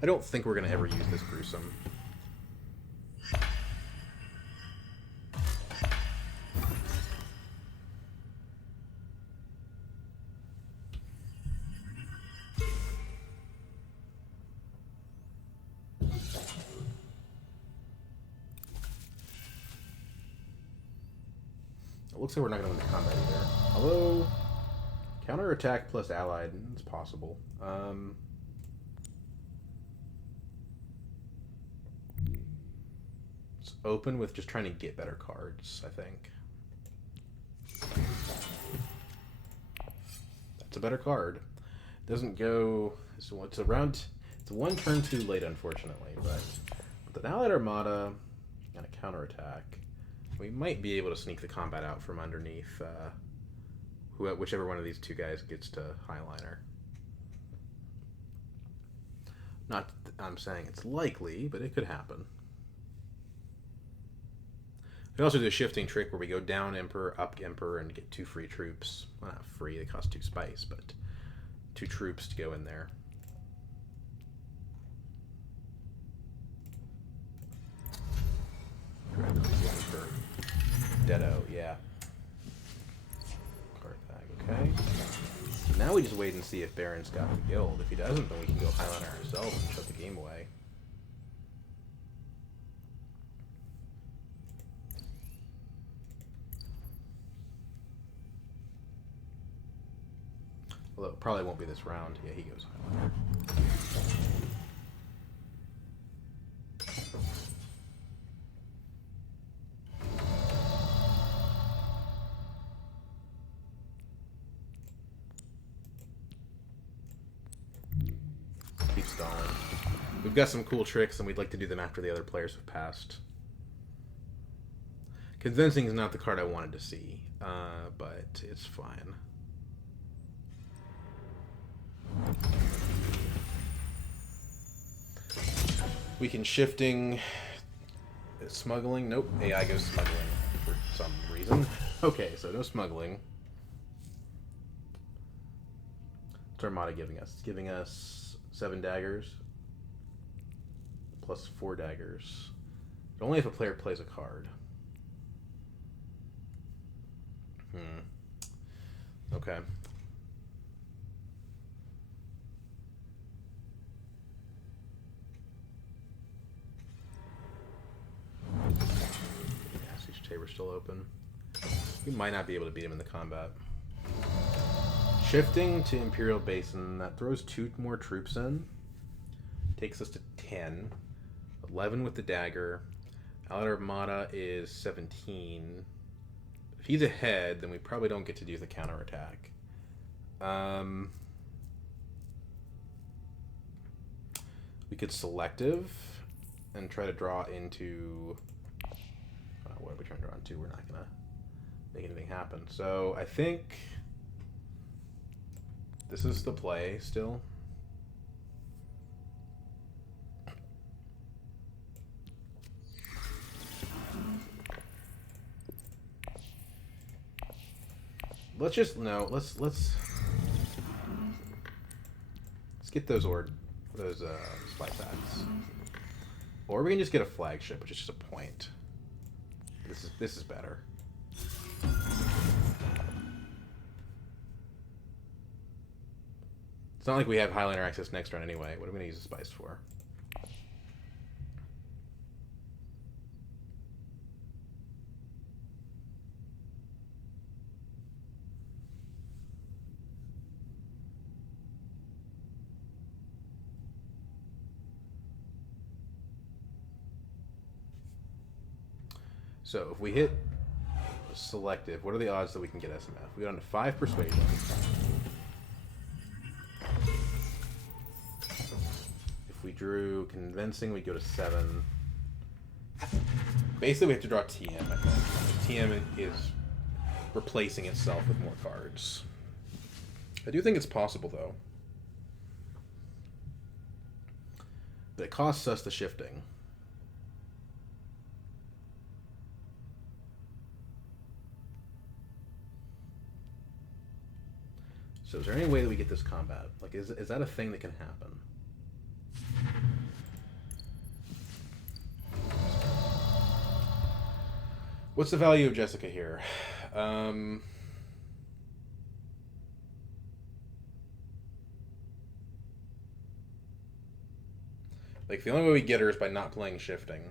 I don't think we're going to ever use this gruesome. It looks like we're not going to win the combat either. Although, counterattack plus allied, it's possible. It's open with just trying to get better cards, I think. That's a better card. Doesn't go... It's around... It's one turn too late, unfortunately, but with an allied armada and a counterattack, we might be able to sneak the combat out from underneath whichever one of these two guys gets to Highliner. Not I'm saying it's likely, but it could happen. We can also do a shifting trick where we go down Emperor, up Emperor, and get 2 free troops. Well, not free, they cost 2 spice, but 2 troops to go in there. Grab one for Deado, yeah. Carthag, okay. So now we just wait and see if Baron's got the guild. If he doesn't, then we can go Highliner ourselves and shut the game away. Although it probably won't be this round. Yeah, he goes Highliner. Keep stalling. We've got some cool tricks, and we'd like to do them after the other players have passed. Convincing is not the card I wanted to see, but it's fine. We can shifting, smuggling. Nope, AI goes smuggling for some reason. Okay, so no smuggling. What's Armada giving us? It's giving us 7 daggers plus 4 daggers. But only if a player plays a card. Okay. Siege Tabor's still open. You might not be able to beat him in the combat. Shifting to Imperial Basin, that throws 2 more troops in. Takes us to 10. 11 with the dagger. Allied Armada is 17. If he's ahead, then we probably don't get to do the counterattack. We could selective and try to draw into... what are we trying to draw into? We're not going to make anything happen. So I think this is the play still. Let's just let's get those spy sacks, or we can just get a flagship, which is just a point. This is better. It's not like we have Highlander access next round anyway. What are we gonna use the spice for? So if we hit selective, what are the odds that we can get SMF? We got into 5 persuasion. If we drew convincing, we go to 7. Basically, we have to draw TM, I think. TM is replacing itself with more cards. I do think it's possible, though. But it costs us the shifting. So is there any way that we get this combat? Like, is that a thing that can happen? What's the value of Jessica here? Like, the only way we get her is by not playing shifting.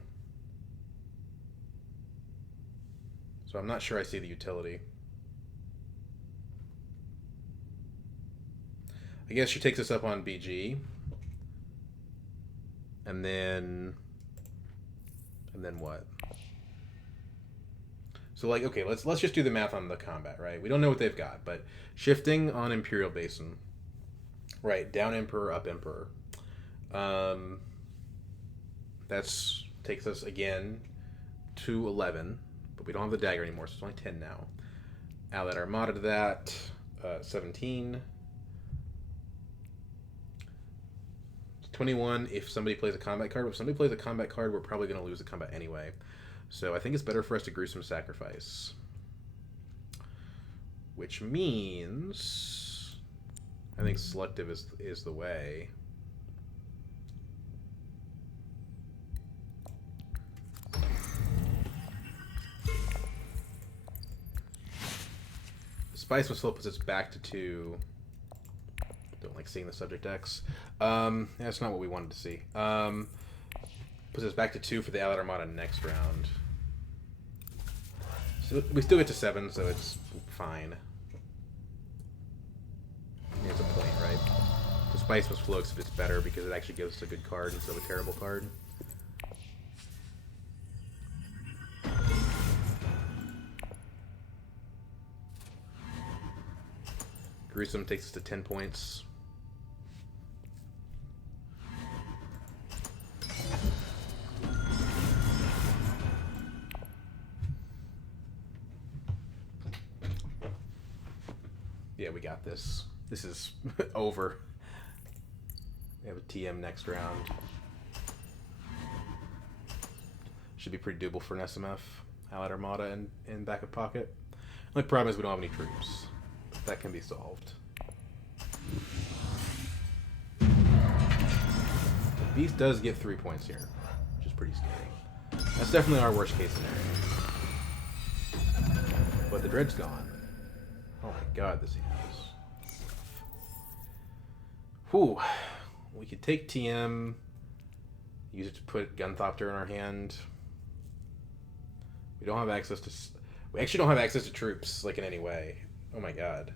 So I'm not sure I see the utility. I guess she takes us up on BG. And then what? So, like, okay, let's just do the math on the combat, right? We don't know what they've got, but shifting on Imperial Basin. Right, down Emperor, up Emperor. That's takes us again to 11, but we don't have the dagger anymore, so it's only 10 now. Allied Armada to that, 17. 21 if somebody plays a combat card. But if somebody plays a combat card, we're probably going to lose the combat anyway. So I think it's better for us to gruesome sacrifice. Which means I think selective is the way. Spice will still puts us back to 2. Don't like seeing the subject X. That's not what we wanted to see. Puts us back to 2 for the Allied Armada next round. So we still get to 7, so it's fine. Yeah, it's a point, right? The Spice must floats if it's better because it actually gives us a good card instead of a terrible card. Gruesome takes us to 10 points. Yeah, we got this. This is over. We have a TM next round. Should be pretty doable for an SMF. Allied Armada in backup pocket. The only problem is we don't have any troops. But that can be solved. The Beast does get 3 points here, which is pretty scary. That's definitely our worst case scenario. But the Dread's gone. god, this has. Whew. We could take TM, use it to put Gunthopter in our hand. We don't have access to... We actually don't have access to troops, like, in any way. Oh my god.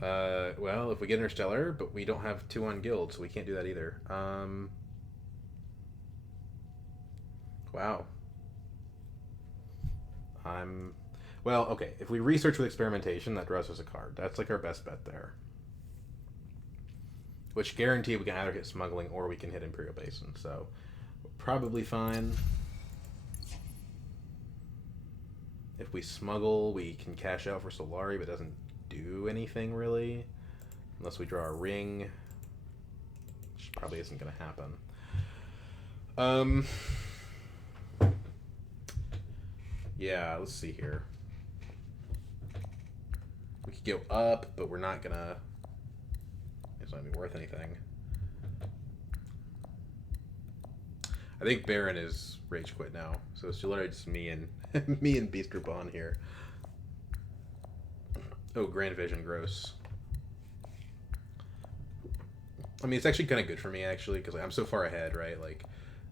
Well, if we get Interstellar, but we don't have 2 on Guild, so we can't do that either. Wow. Well, okay, if we research with Experimentation, that draws us a card. That's, like, our best bet there. Which guarantee we can either hit Smuggling or we can hit Imperial Basin, so... Probably fine. If we smuggle, we can cash out for Solari, but it doesn't do anything, really. Unless we draw a ring. Which probably isn't going to happen. Yeah, let's see here. We could go up, but we're not going to... It's not going to be worth anything. I think Baron is Rage Quit now, so it's literally just me and me and Beast Group on here. Oh, Grand Vision, gross. I mean, it's actually kind of good for me, actually, because I'm so far ahead, right? Like,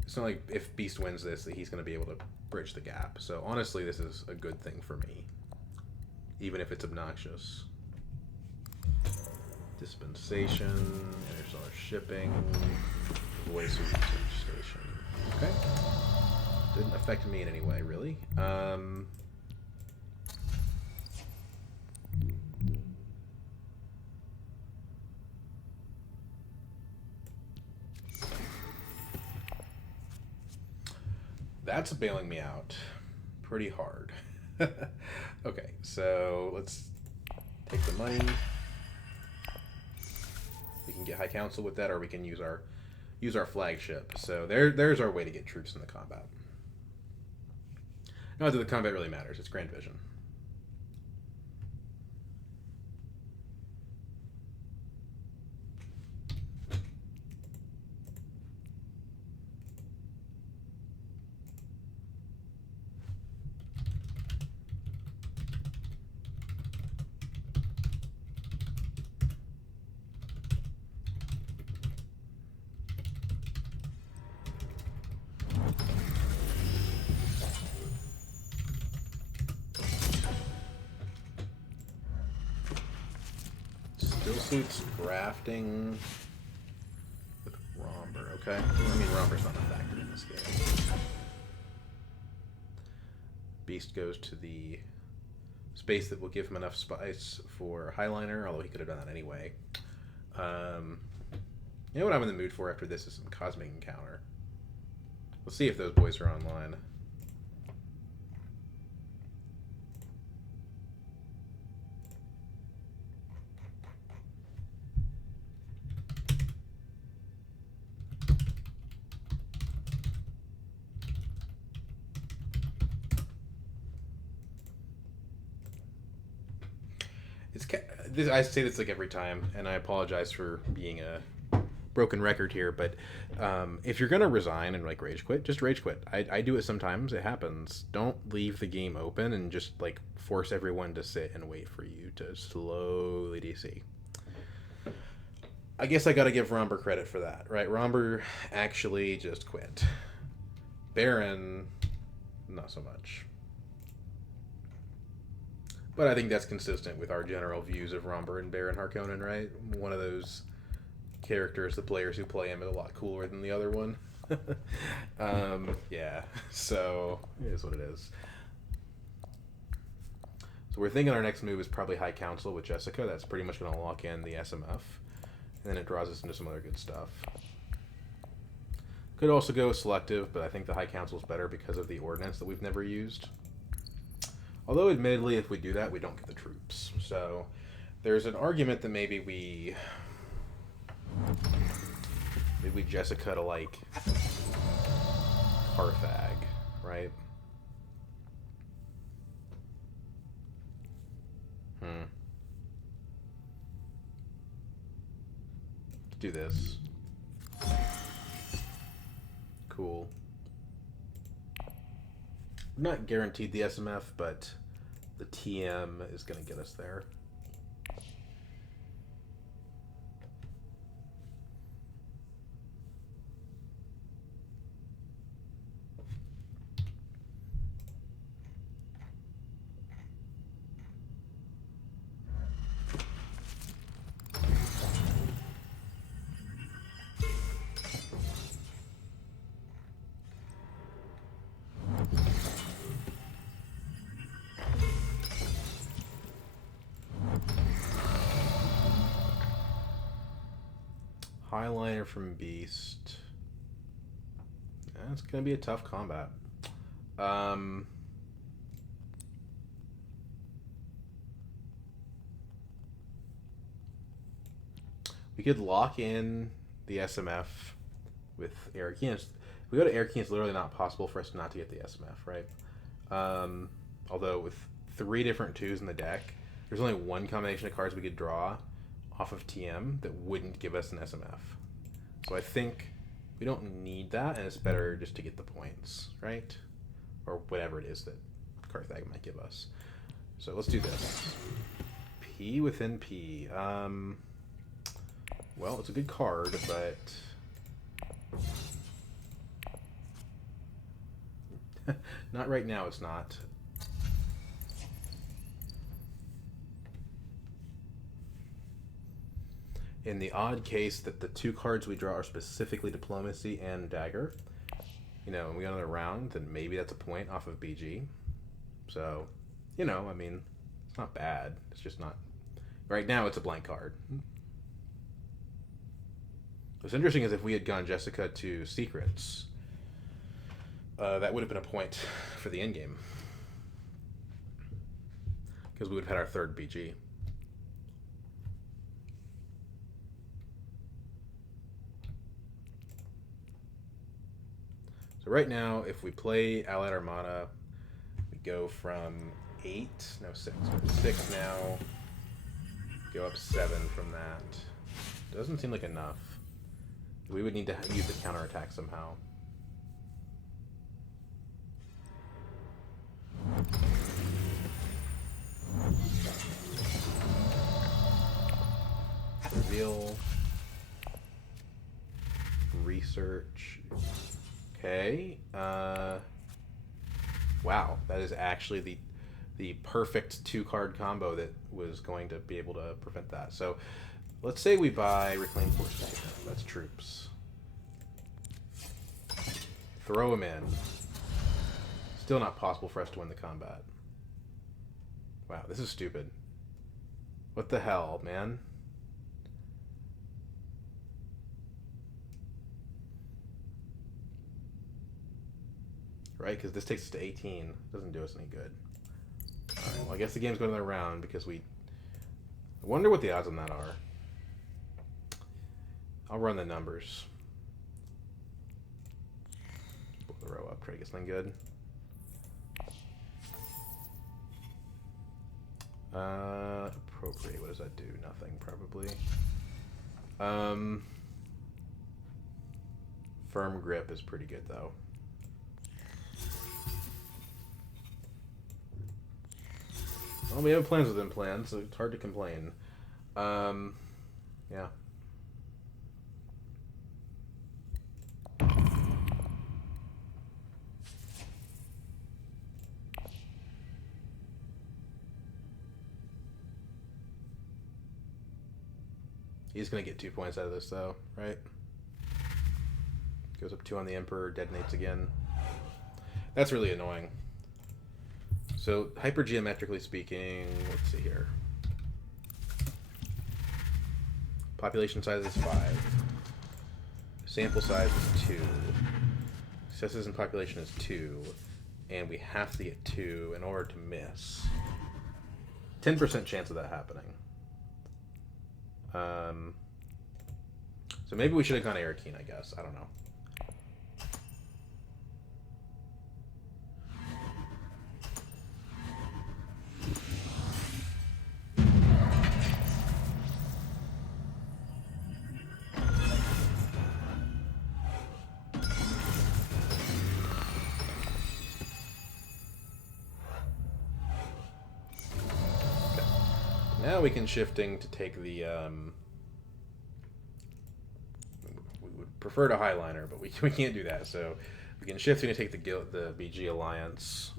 it's not like if Beast wins this that he's going to be able to bridge the gap. So, honestly, this is a good thing for me, even if it's obnoxious. Dispensation, Interstellar Shipping, Voice of Research Station. Okay. Didn't affect me in any way, really. That's bailing me out pretty hard. Okay, so let's take the money. We can get High Council with that, or we can use our flagship. So there's our way to get troops in the combat. Not that the combat really matters. It's Grand Vision. Suits drafting with Romber, okay? I mean, Romber's not a factor in this game. Beast goes to the space that will give him enough spice for Highliner, although he could have done that anyway. You know what I'm in the mood for after this is some Cosmic Encounter. Let's see if those boys are online. I say this like every time, and I apologize for being a broken record here, but if you're gonna resign and like rage quit, just rage quit. I do it sometimes. It happens. Don't leave the game open and just like force everyone to sit and wait for you to slowly DC. I guess I gotta give Romber credit for that, right? Romber actually just quit. Baron, not so much. But I think that's consistent with our general views of Romber and Baron Harkonnen, right? One of those characters, the players who play him, is a lot cooler than the other one. Yeah, so it is what it is. So we're thinking our next move is probably High Council with Jessica. That's pretty much going to lock in the SMF. And then it draws us into some other good stuff. Could also go selective, but I think the High Council is better because of the ordinance that we've never used. Although, admittedly, if we do that, we don't get the troops. So, there's an argument that maybe we Jessica to, like, Carthag, right? Let's do this. Cool. Not guaranteed the SMF, but The TM is going to get us there. Highliner from Beast. That's going to be a tough combat. We could lock in the SMF with Air Keen. If we go to Air Keen, it's literally not possible for us not to get the SMF, right? Although with 3 different 2s in the deck, there's only one combination of cards we could draw off of TM that wouldn't give us an SMF. So I think we don't need that, and it's better just to get the points, right? Or whatever it is that Carthag might give us. So let's do this. P within P. Well, it's a good card, but... not right now, it's not. In the odd case that the 2 cards we draw are specifically Diplomacy and Dagger, you know, and we go another round, then maybe that's a point off of BG. So, you know, I mean, it's not bad. It's just not... Right now, it's a blank card. What's interesting is if we had gone Jessica to Secrets, that would have been a point for the endgame. Because we would have had our 3rd BG. So right now, if we play Allied Armada, we go from 8, no 6, we're 6 now, go up 7 from that. Doesn't seem like enough. We would need to use the counterattack somehow. Reveal. Research. Okay. Wow, that is actually the perfect 2-card combo that was going to be able to prevent that. So let's say we buy Reclaim Forces. That's troops. Throw them in. Still not possible for us to win the combat. Wow, this is stupid. What the hell, man? Right, because this takes us to 18. Doesn't do us any good. Alright, well, I guess the game's going another round because we... I wonder what the odds on that are. I'll run the numbers. Pull the row up, try to get something good. Appropriate, what does that do? Nothing, probably. Firm Grip is pretty good, though. Well, we have plans within plans, so it's hard to complain. Yeah. He's going to get 2 points out of this, though, right? Goes up 2 on the Emperor, detonates again. That's really annoying. So, hypergeometrically speaking, let's see here. Population size is 5. Sample size is 2. Successes in population is 2. And we have to get 2 in order to miss. 10% chance of that happening. So maybe we should have gone Arakeen, I guess. I don't know. now we can shifting to take the... we would prefer to highliner, but we can't do that. So we can shifting to take the BG Alliance.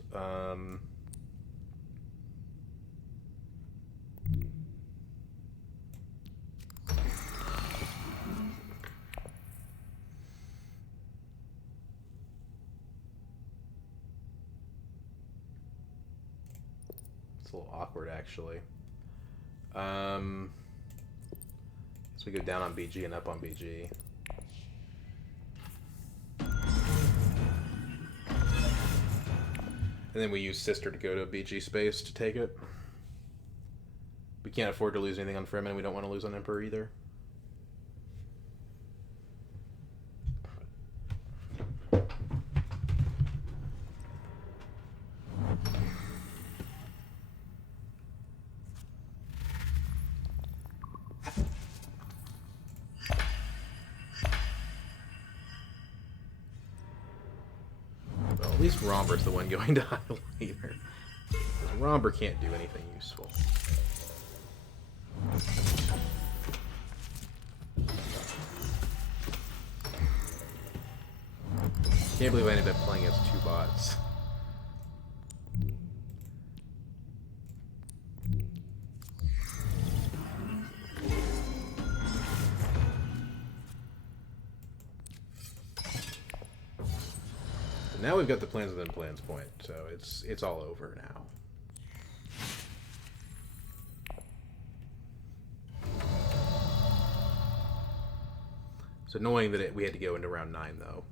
It's a little awkward, actually. So we go down on BG and up on BG. And then we use Sister to go to BG space to take it. We can't afford to lose anything on Fremen. We don't want to lose on Emperor either. Well, at least Romber's the one going to highliner. Romber can't do anything useful. Can't believe I ended up playing as 2 bots. Now we've got the plans within plans point, so it's all over now. It's annoying that we had to go into round 9, though.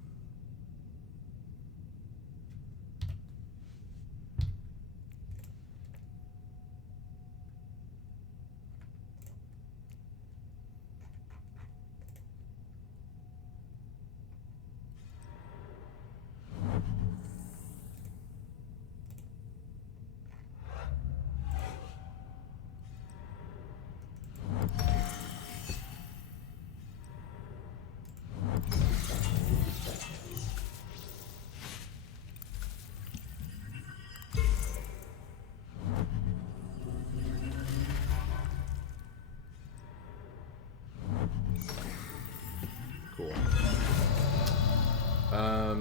Cool. I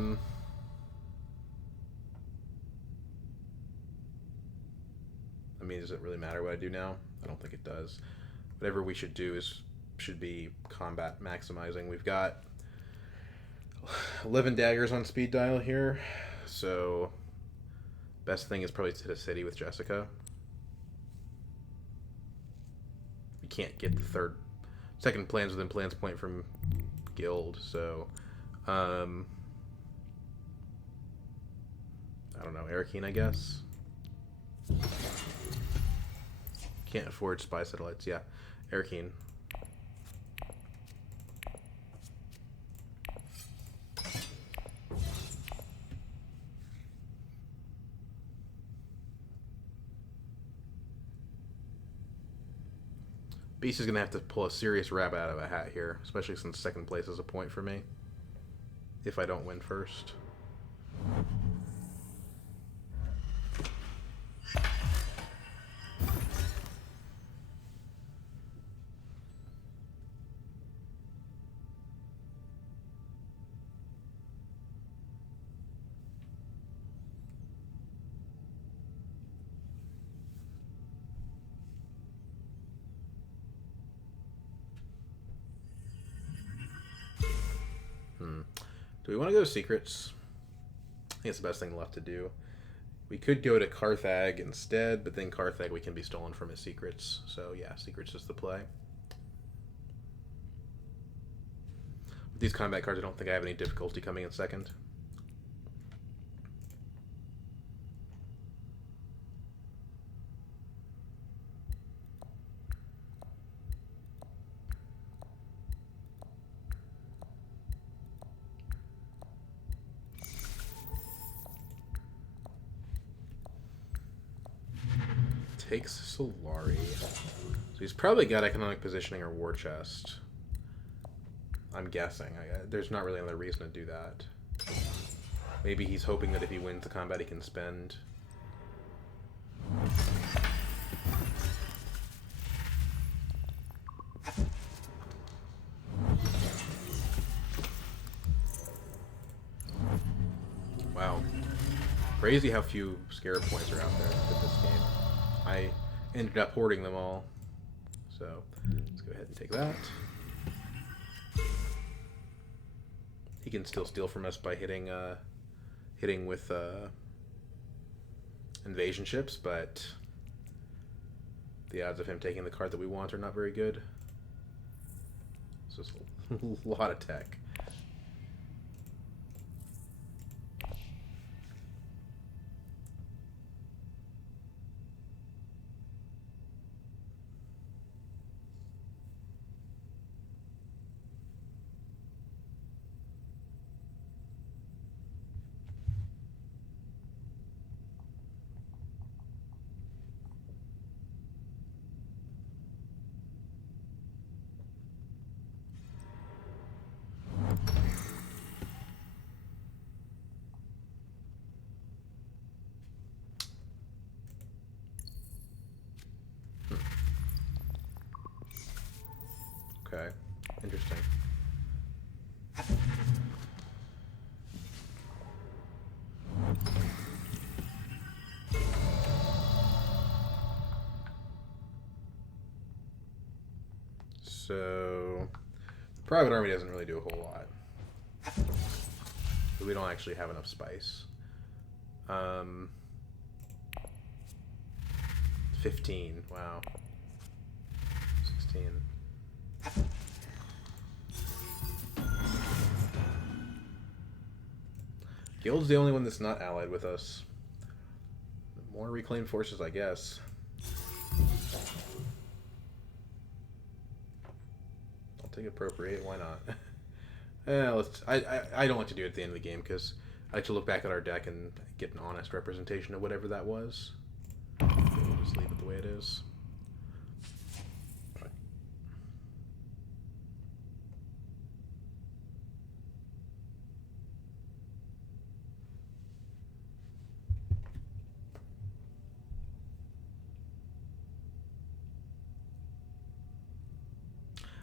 mean, does it really matter what I do now? I don't think it does. Whatever we should do should be combat maximizing. We've got 11 daggers on speed dial here, so best thing is probably to hit a city with Jessica. We can't get the second plans within plans point from guild, so I don't know, Arakeen, I guess. Can't afford spy satellites. Yeah, Arakeen. Beast is gonna have to pull a serious rabbit out of a hat here, especially since second place is a point for me if I don't win first. Do we want to go to secrets? I think it's the best thing left to do. We could go to Carthag instead, but then Carthag we can be stolen from his secrets. So yeah, secrets is the play. With these combat cards, I don't think I have any difficulty coming in second. Takes Solari. So he's probably got economic positioning or war chest. I'm guessing. There's not really another reason to do that. Maybe he's hoping that if he wins the combat, he can spend. Crazy how few scarab points are out there with this game. I ended up hoarding them all. So let's go ahead and take that. He can still steal from us by hitting with invasion ships, but the odds of him taking the card that we want are not very good. So it's a lot of tech. Okay, interesting. So, the private army doesn't really do a whole lot. But we don't actually have enough spice. 15, wow. 16. Guild's the only one that's not allied with us. More reclaimed forces, I guess. I'll take appropriate, why not? I don't like to do it at the end of the game because I like to look back at our deck and get an honest representation of whatever that was. We'll just leave it the way it is.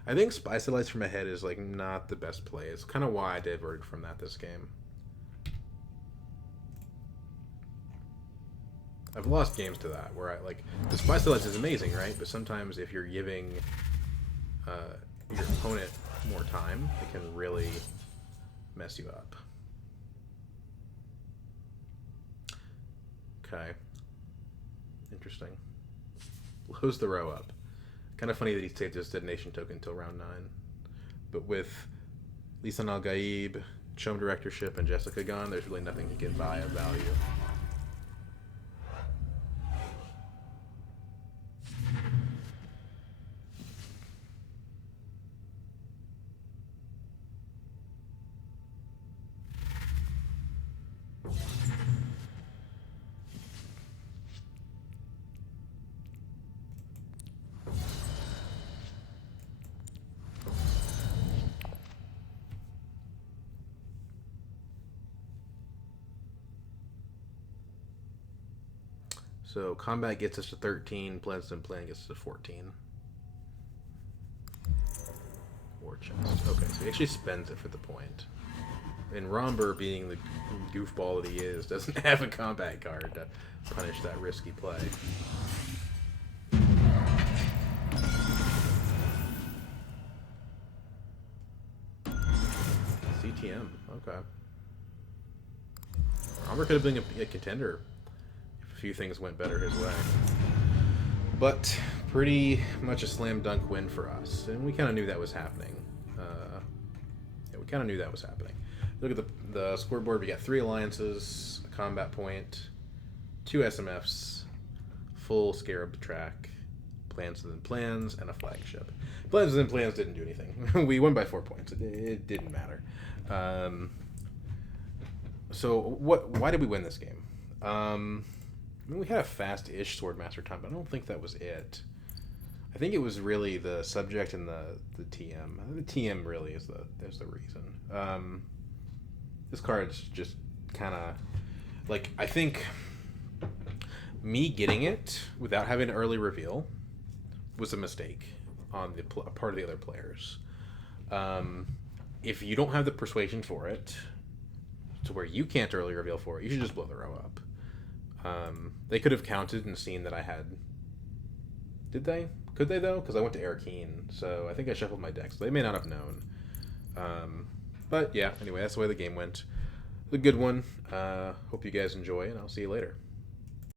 I think Spy Satellites from ahead is like not the best play. It's kind of why I diverted from that this game. I've lost games to that where I like the Spy Satellites is amazing, right? But sometimes if you're giving your opponent more time, it can really mess you up. Okay, interesting. Blows the row up. Kind of funny that he saved his detonation token until round 9. But with Lisan Al-Gaib, Chom Directorship, and Jessica gone, there's really nothing he can buy of value. So combat gets us to 13, plans and plan gets us to 14. War chest. Okay, so he actually spends it for the point. And Romber, being the goofball that he is, doesn't have a combat card to punish that risky play. CTM, okay. Romber could have been a contender if a few things went better his way. But pretty much a slam dunk win for us. And we kind of knew that was happening. We kind of knew that was happening. Look at the scoreboard. We got 3 alliances, a combat point, 2 SMFs, full scarab track, plans within plans, and a flagship. Plans within plans didn't do anything. We won by 4 points. It didn't matter. So why did we win this game? I mean, we had a fast-ish swordmaster time, but I don't think that was it. I think it was really the subject and the TM. The TM really is the reason. This card's just kind of like, I think me getting it without having an early reveal was a mistake on the part of the other players. If you don't have the persuasion for it, to where you can't early reveal for it, you should just blow the row up. They could have counted and seen that I had. Did they? Could they though? Because I went to Arakeen, so I think I shuffled my decks. So they may not have known. But yeah, anyway, that's the way the game went. A good one. Hope you guys enjoy, and I'll see you later.